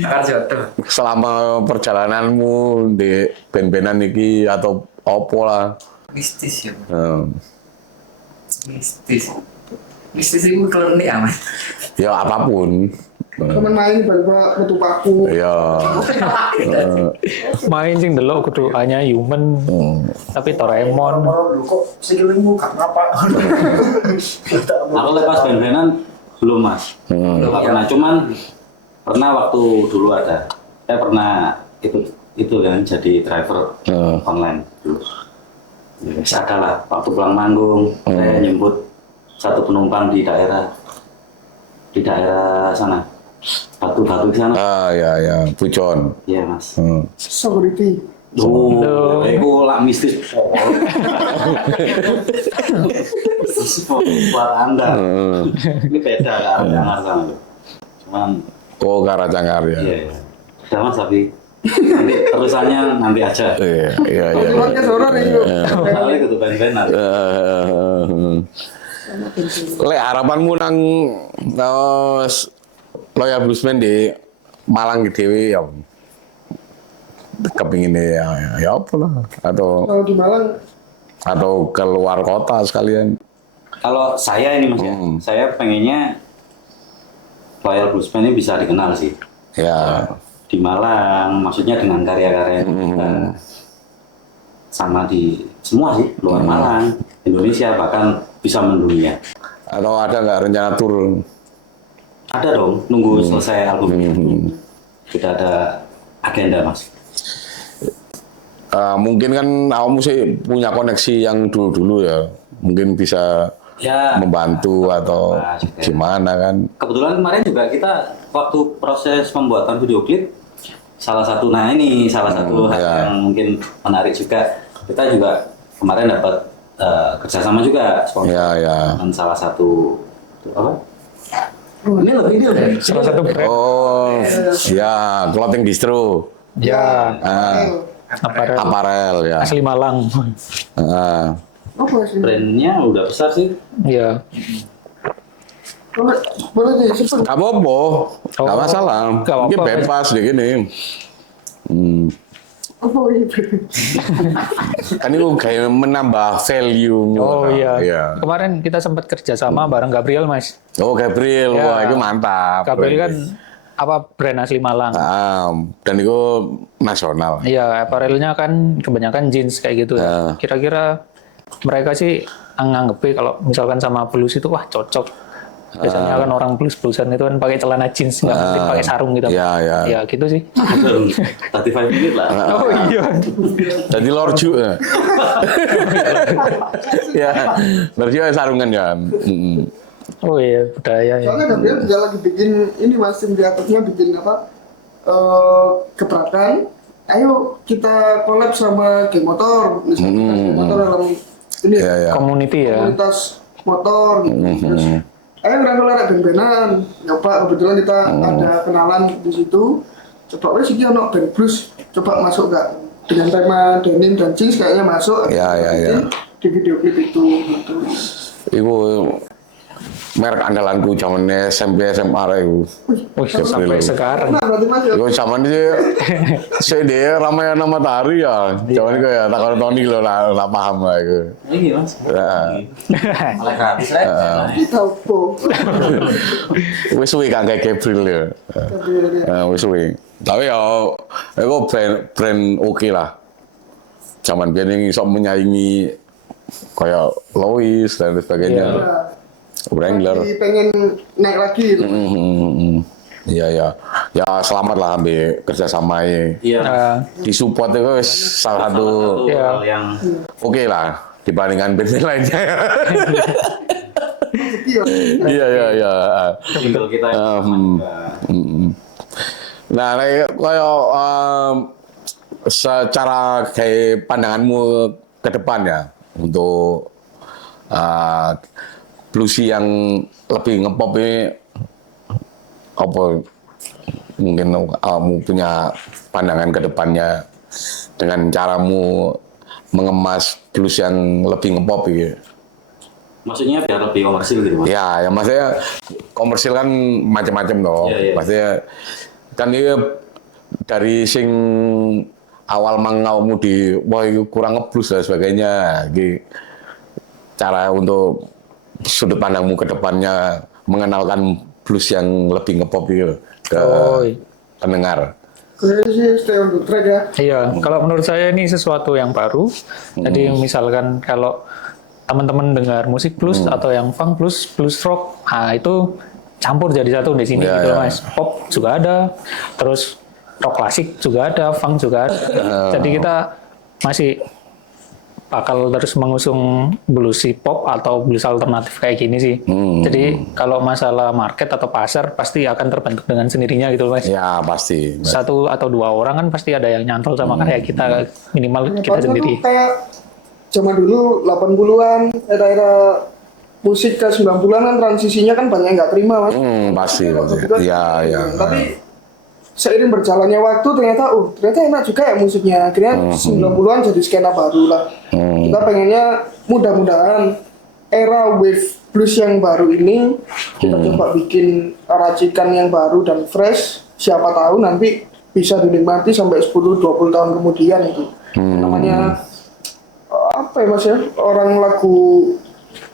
Pakar jodoh. Selama perjalananmu di band-bandan iki atau opo lah. Mistis ya. Hmm. Mistis itu klenik amat. Ya apapun. Temen main tiba-tiba metu paku. Ya. Main sing delok kudu hanya human. Tapi Doraemon. Orang kok sikilmu gak apa? Aku lepas band-bandan belum mas. Belum pernah, cuman pernah waktu dulu ada. Saya pernah itu kan jadi driver online dulu. Ya, ada lah waktu pulang manggung saya nyebut satu penumpang di daerah sana batu-batu di sana. Ya, Pujon. Iya mas. Security. Itu lah mistis. Buat anda. Ini beda kan jangan sama itu. Cuman. Oh, Karangjangar ya. Iya. Udah mas tapi nanti terusannya nanti aja. Iya. Podcast horor itu. Soalnya gitu band-bandan. Lek harapanmu nang Loyal Bluesman di Malang Dewi ya kepingin ya apa lah Kalau di Malang atau keluar kota sekalian. Kalau saya ini mas ya, saya pengennya Loyal Bluesman ini bisa dikenal sih. Ya. Di Malang, maksudnya dengan karya-karya kita. Sama di semua sih, luar Malang, Indonesia, bahkan bisa mendunia. Atau ada nggak rencana tur? Ada dong, nunggu selesai album ini. Kita ada agenda mas. Mungkin kan kamu sih punya koneksi yang dulu-dulu ya. Mungkin bisa Ya, membantu atau juga. gimana kan. Kebetulan kemarin juga kita waktu proses pembuatan video klip salah satu hal ya. yang mungkin menarik juga, kita juga kemarin dapat kerjasama juga sponsor Ya. dengan salah satu apa? Ini lebih dia Salah satu brand. Oh, ya, clothing distro. Ya. apparel. Aparel ya. Asli Malang. Apa sih? brandnya udah besar sih. Iya. Boleh disebut. Gak apa-apa, gak masalah. Gak Mungkin apa-apa. bebas deh gini. Oh iya. Kan itu kayak menambah value. Oh iya. Iya. Kemarin kita sempat kerja sama bareng Gabriel, Mas. Oh Gabriel, Ya. wah itu mantap. Gabriel kan brand asli Malang. Dan itu nasional. Iya, apparel-nya kan kebanyakan jeans kayak gitu. Ya. Kira-kira mereka sih nganggepi kalau misalkan sama blues itu wah cocok. Biasanya kan orang blues-bluesan itu kan pakai celana jeans, nggak mesti pakai sarung gitu. Iya. Ya gitu sih. Tadi 5 minute lah. Oh iya. Jadi lorju ya. Ya, lorju ya sarungan ya. Oh iya, budaya ya. Soalnya Gabriel juga lagi bikin ini Mas, tim kreatifnya bikin apa? Gebrakan. Ayo kita collab sama geng motor, misalnya geng motor dalam ini Iya. Community ya. komunitas motor gitu. Terus ayo ngerangkul band-bandan. Nyoba kebetulan kita ada kenalan di situ. Coba wes iki ono band blues, coba masuk gak dengan tema denim dan jeans kayaknya masuk. Iya. Di video klip itu gitu. Itu merek andalanku zaman SMP SMA itu. Wih, sampai sekarang. Nah, berarti Mas ya. Yo zaman itu CD Ramayana Matahari ya. Zaman itu ya tak kalau Tony lo lah paham lah itu. Ini mas. Malah gratis lah. Kita opo. Wis suwi kan kayak Gabriel ya. Wis suwi. Tapi ya itu brand oke lah. Zaman biar yang iso menyaingi kayak Lois dan sebagainya. Wrangler. Lagi pengen naik lagi gitu. Iya. Ya selamat lah ambil kerjasama ini. Iya. Disupport itu salah satu Hal yang oke lah dibandingkan band lainnya. Iya. Iya. single kita yang Nah, kayak secara kayak pandanganmu ke depan ya untuk bluesy yang lebih ngepop ini apa mungkin kamu punya pandangan ke depannya dengan caramu mengemas blues yang lebih ngepop gitu. maksudnya biar lebih komersil gitu mas. Ya, yang maksudnya komersil kan macam-macam dong. Iya. Maksudnya kan ini dari sing awal mangaumu di wah itu kurang ngeblus dan sebagainya. Gitu. Cara untuk sudut pandangmu ke depannya mengenalkan blues yang lebih ngepop gitu ke pendengar. Kayaknya sih stay on the track ya. Iya, kalau menurut saya ini sesuatu yang baru. Jadi misalkan kalau teman-teman dengar musik blues atau yang funk blues rock, nah itu campur jadi satu di sini Ya, gitu ya. mas. Pop juga ada, terus rock klasik juga ada, funk juga ada. Jadi kita masih bakal terus mengusung bluesy pop atau blues alternatif kayak gini sih. Jadi kalau masalah market atau pasar pasti akan terbentuk dengan sendirinya gitu mas. Ya pasti. Satu atau dua orang kan pasti ada yang nyantol sama karya kita, minimal kita Padahal sendiri. tuh kayak zaman dulu 80-an, era-era musik ke 90-an kan transisinya kan banyak yang nggak terima mas. Pasti. Ya. Tapi seiring berjalannya waktu ternyata enak juga ya musiknya. Akhirnya 90-an jadi skena baru lah. Kita pengennya mudah-mudahan era wave blues yang baru ini kita coba bikin racikan yang baru dan fresh. Siapa tahu nanti bisa dinikmati sampai 10-20 tahun kemudian itu. Namanya apa ya mas ya, orang lagu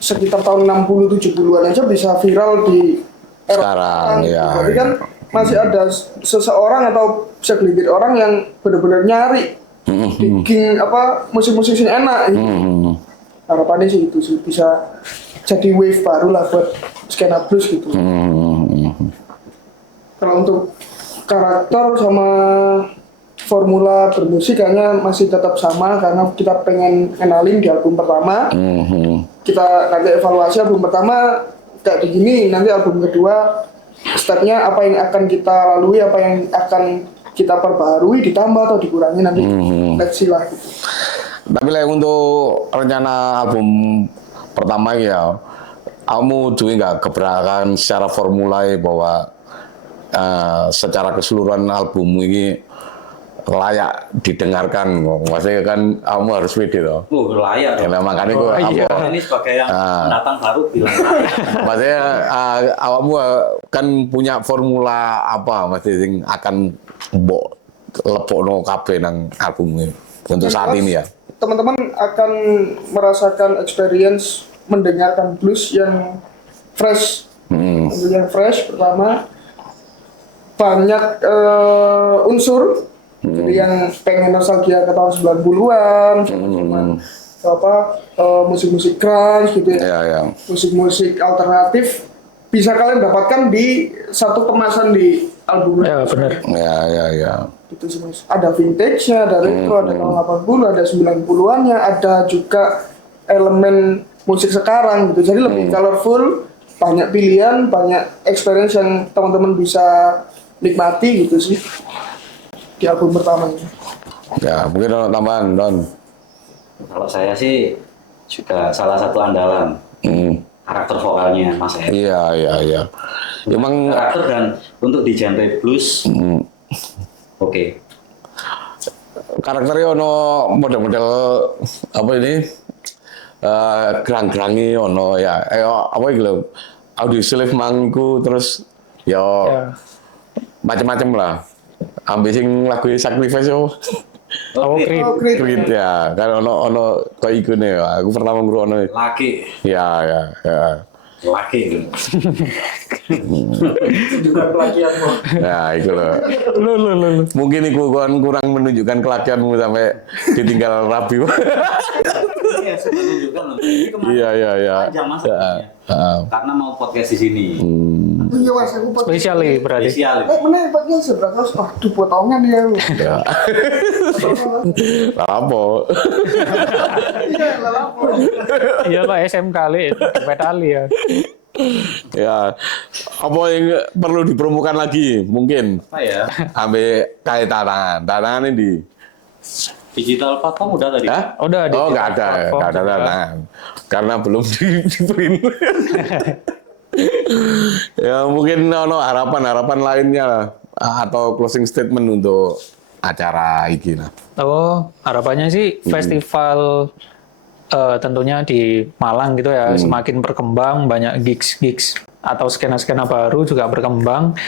sekitar tahun 60-70-an aja bisa viral di era Sekarang, ya. Berarti kan masih ada seseorang atau segelintir orang yang benar-benar nyari bikin apa musik-musik yang enak gitu. Harapannya sih itu sih bisa jadi wave baru lah buat skena blues gitu. Kalau untuk karakter sama formula bermusik kayaknya masih tetap sama karena kita pengen kenalin di album pertama. Kita nanti evaluasi album pertama kayak begini, nanti album kedua stepnya apa yang akan kita lalui, apa yang akan kita perbaharui, ditambah atau dikurangi nanti. Let's see lah gitu. Tapi like, untuk rencana album pertama ya, kamu juga nggak keberatan secara formula bahwa secara keseluruhan album ini layak didengarkan, maksudnya kan kamu harus pede loh. Layak Ya dong. makanya gue Ini sebagai yang pendatang baru bilang layak. maksudnya kamu kan punya formula apa maksudnya yang akan mbok lepokno kabeh nang album ini untuk saat ini ya. Teman-teman akan merasakan experience mendengarkan blues yang fresh. Untuk yang fresh pertama banyak unsur jadi yang pengen nostalgia ke tahun 90-an musik-musik grunge gitu ya. Musik-musik alternatif bisa kalian dapatkan di satu kemasan di album. Ya benar. Ya. Gitu sih Mas. Ada vintage-nya, ada retro, ada tahun 80, ada 90-an-nya, ada juga elemen musik sekarang gitu. Jadi lebih colorful, banyak pilihan, banyak experience yang teman-teman bisa nikmati gitu sih di album pertama ini. Ya, mungkin ada tambahan, Don. Kalau saya sih juga salah satu andalan karakter vokalnya Mas Ed. Iya. Emang Karakter dan untuk di genre blues, oke. karakternya ono model-model apa ini gerang-gerangi ono ya apa iki lho audio slave mangku terus ya macam-macam lah ambil sing lagu Sacrifice yo Creed ya kan ono kok ikune ya aku pertama ngrungokno Laki ya laki gitu. Juga pelakianmu. Ya, itu loh. Mungkin iku kan kurang menunjukkan kelakianmu sampai ditinggal rabi. Iya, saya menunjukkan loh. Ini kemarin Iya. panjang Mas. Karena mau podcast di sini. Iya Mas, aku Spesial nih berarti. Spesial. mana pakai seberapa? Aduh, potongan ya. Ya. Apa? Iya, lapor. Iya lah SM kali, pedali ya. Ya, apa yang perlu dipromokan lagi? Mungkin Apa ya? ambil kayak tantangan ini di Digital platform udah tadi. Hah? Udah di Oh, nggak ada platform juga. tantangan karena belum di print. Ya mungkin harapan lainnya lah, atau closing statement untuk acara ini lah. Oh, harapannya sih festival tentunya di Malang gitu ya semakin berkembang, banyak gigs atau skena-skena baru juga berkembang.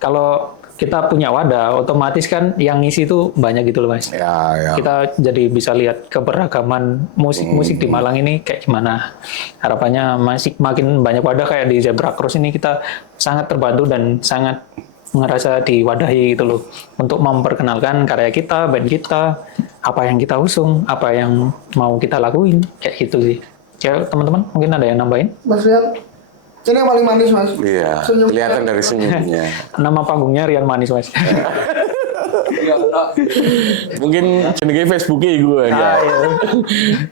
Kalau kita punya wadah, otomatis kan yang ngisi itu banyak gitu loh Mas. Ya. Kita jadi bisa lihat keberagaman musik di Malang ini kayak gimana. Harapannya masih makin banyak wadah kayak di Zebra Cross ini kita sangat terbantu dan sangat ngerasa diwadahi gitu loh untuk memperkenalkan karya kita, band kita, apa yang kita usung, apa yang mau kita lakuin kayak gitu sih. Ya teman-teman mungkin ada yang nambahin? Mas Rian, ini yang paling manis Mas. Iya, Senyum. kelihatan dari senyumnya. Nama panggungnya Rian Manis Mas. Iya, no. Mungkin jenenge Facebooknya gue ya.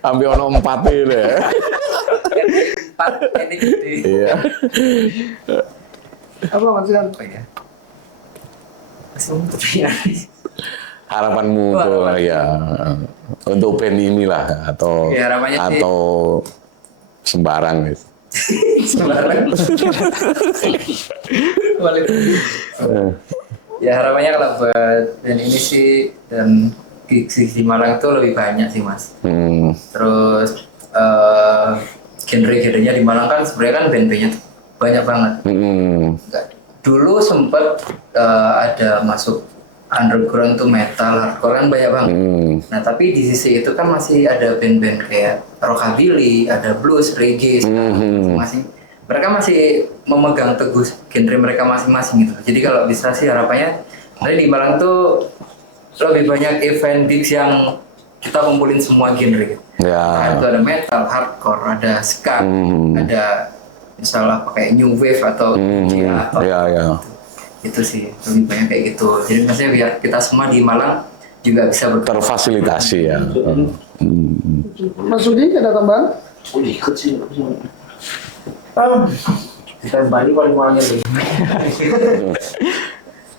Ambil ono 4 ya. Empat ini gede. Iya. Apa Mas Rian? Oh iya. Masih untuk ya. Harapanmu untuk ya untuk band inilah atau Ya, harapannya sih- atau sembarang gitu. Sembarang. Ya harapannya kalau buat band ini sih dan gigs di Malang itu lebih banyak sih Mas. Terus genre-genrenya di Malang kan sebenarnya kan band-bandnya tuh banyak banget. Dulu sempat ada masuk underground tuh metal, hardcore kan banyak banget. Nah tapi di sisi itu kan masih ada band-band kayak rockabilly, ada blues, reggae, masing-masing. Mereka masih memegang teguh genre mereka masing-masing gitu. Jadi kalau bisa sih harapannya nanti di Malang tuh lebih banyak event gigs yang kita kumpulin semua genre gitu. Nah, itu ada metal, hardcore, ada ska, ada misalnya pakai new wave atau atau itu sih lebih banyak kayak gitu. Jadi maksudnya biar kita semua di Malang juga bisa Terfasilitasi ya. Mas Rudi ada tambahan? Oh, ikut sih. Kita Bali paling wangi nih.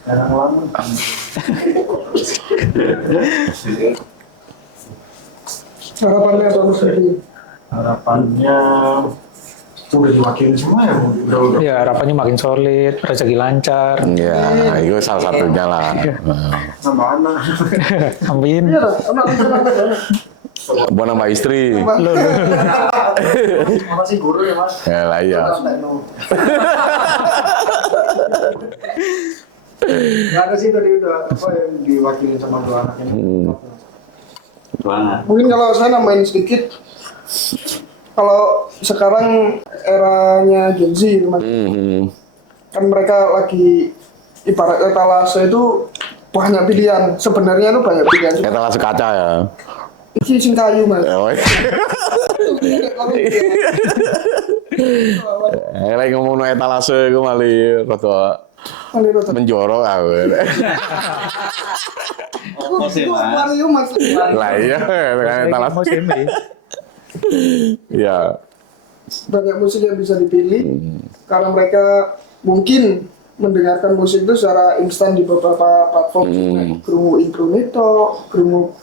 Jarang lama. Harapannya apa Mas Rudi? Harapannya udah diwakilin semua ya, udah. Ya harapannya makin solid, rezeki lancar. Ya, itu salah satunya lah. Sama anak. Amin. Iya dah, anak Buat nama istri. Sama sih guru ya mas. Ya lah iya. Nggak ada sih tadi udah apa yang diwakili sama dua anak ini. Banget. Mungkin kalau saya nambahin sedikit, kalau sekarang eranya Gen Z, Mas, kan mereka lagi ibarat etalase itu banyak pilihan. Sebenarnya itu banyak pilihan. Etalase kaca ya. Ini sing kayu, Mas. Lagi ngomong etalase gue malah rada menjorok aku. Apa sih, Mas? Mario, Mas. Lah iya, dengan etalase. musim ini. Ya. Banyak musik yang bisa dipilih karena mereka mungkin mendengarkan musik itu secara instan di beberapa platform, krungu Introneto, krungu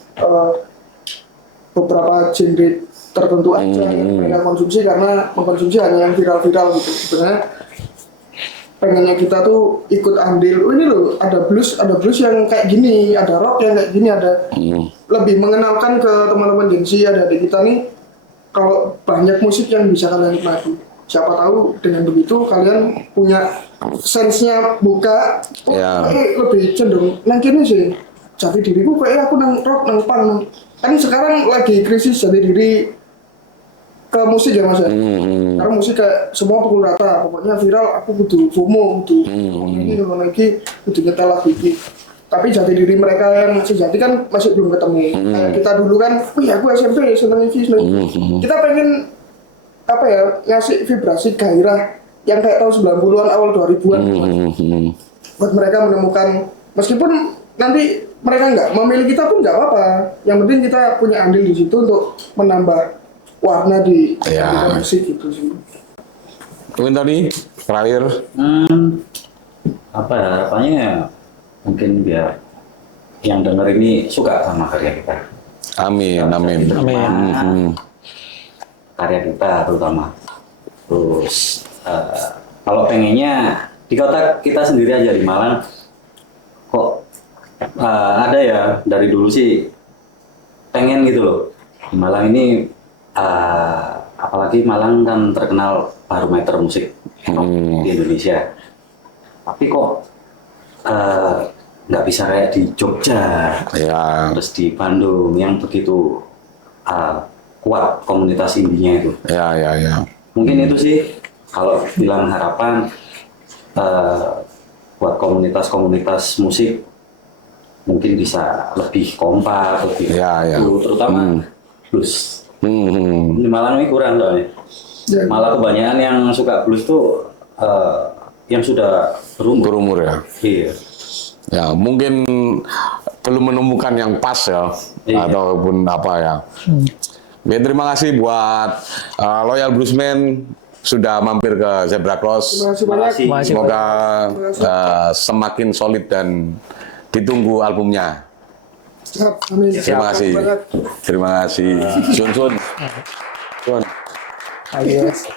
beberapa genre tertentu aja yang mereka konsumsi karena mengkonsumsi hanya yang viral-viral gitu. Sebenarnya pengennya kita tuh ikut andil, oh ini loh ada blues yang kayak gini, ada rock yang kayak gini, ada lebih mengenalkan ke teman-teman Gen Z, ada di kita nih kalau banyak musik yang bisa kalian nikmati. Siapa tahu dengan begitu kalian punya sense-nya buka, lebih cenderung nang kene sih. Jati diriku kayak aku nang rock, nang punk. Kan sekarang lagi krisis jati diri ke musik ya Mas ya. Karena musik kayak semua pukul rata, pokoknya viral aku butuh FOMO, butuh ini kalau lagi butuh nyetel lagu ini. Tapi jati diri mereka yang sejati kan masih belum ketemu. Kayak kita dulu kan, wih aku SMP seneng ini, seneng ini. Kita pengen apa ya, ngasih vibrasi gairah yang kayak tahun 90-an awal 2000-an. Buat mereka menemukan, meskipun nanti mereka nggak memilih kita pun nggak apa-apa. Yang penting kita punya andil di situ untuk menambah warna di musik gitu sih. Mungkin tadi terakhir. Apa ya harapannya? Mungkin biar yang denger ini suka sama karya kita. Amin. Karya kita terutama. Terus kalau pengennya di kota kita sendiri aja di Malang, kok ada ya dari dulu sih pengen gitu loh. Di Malang ini apalagi Malang kan terkenal barometer musik di Indonesia. Tapi kok nggak bisa kayak di Jogja, terus di Bandung yang begitu kuat komunitas indinya itu. Mungkin itu sih kalau bilang harapan buat komunitas-komunitas musik mungkin bisa lebih kompak, lebih terutama blues. Di Malang ini kurang soalnya. Malah kebanyakan yang suka blues tuh yang sudah berumur ya. Iya. Ya mungkin belum menemukan yang pas ya, ataupun apa ya. Ya, terima kasih buat Loyal Bluesman sudah mampir ke Zebra Cross. Terima kasih banyak. Semoga semakin solid dan ditunggu albumnya. Amin. Terima kasih. Terima kasih. Sun. Adios.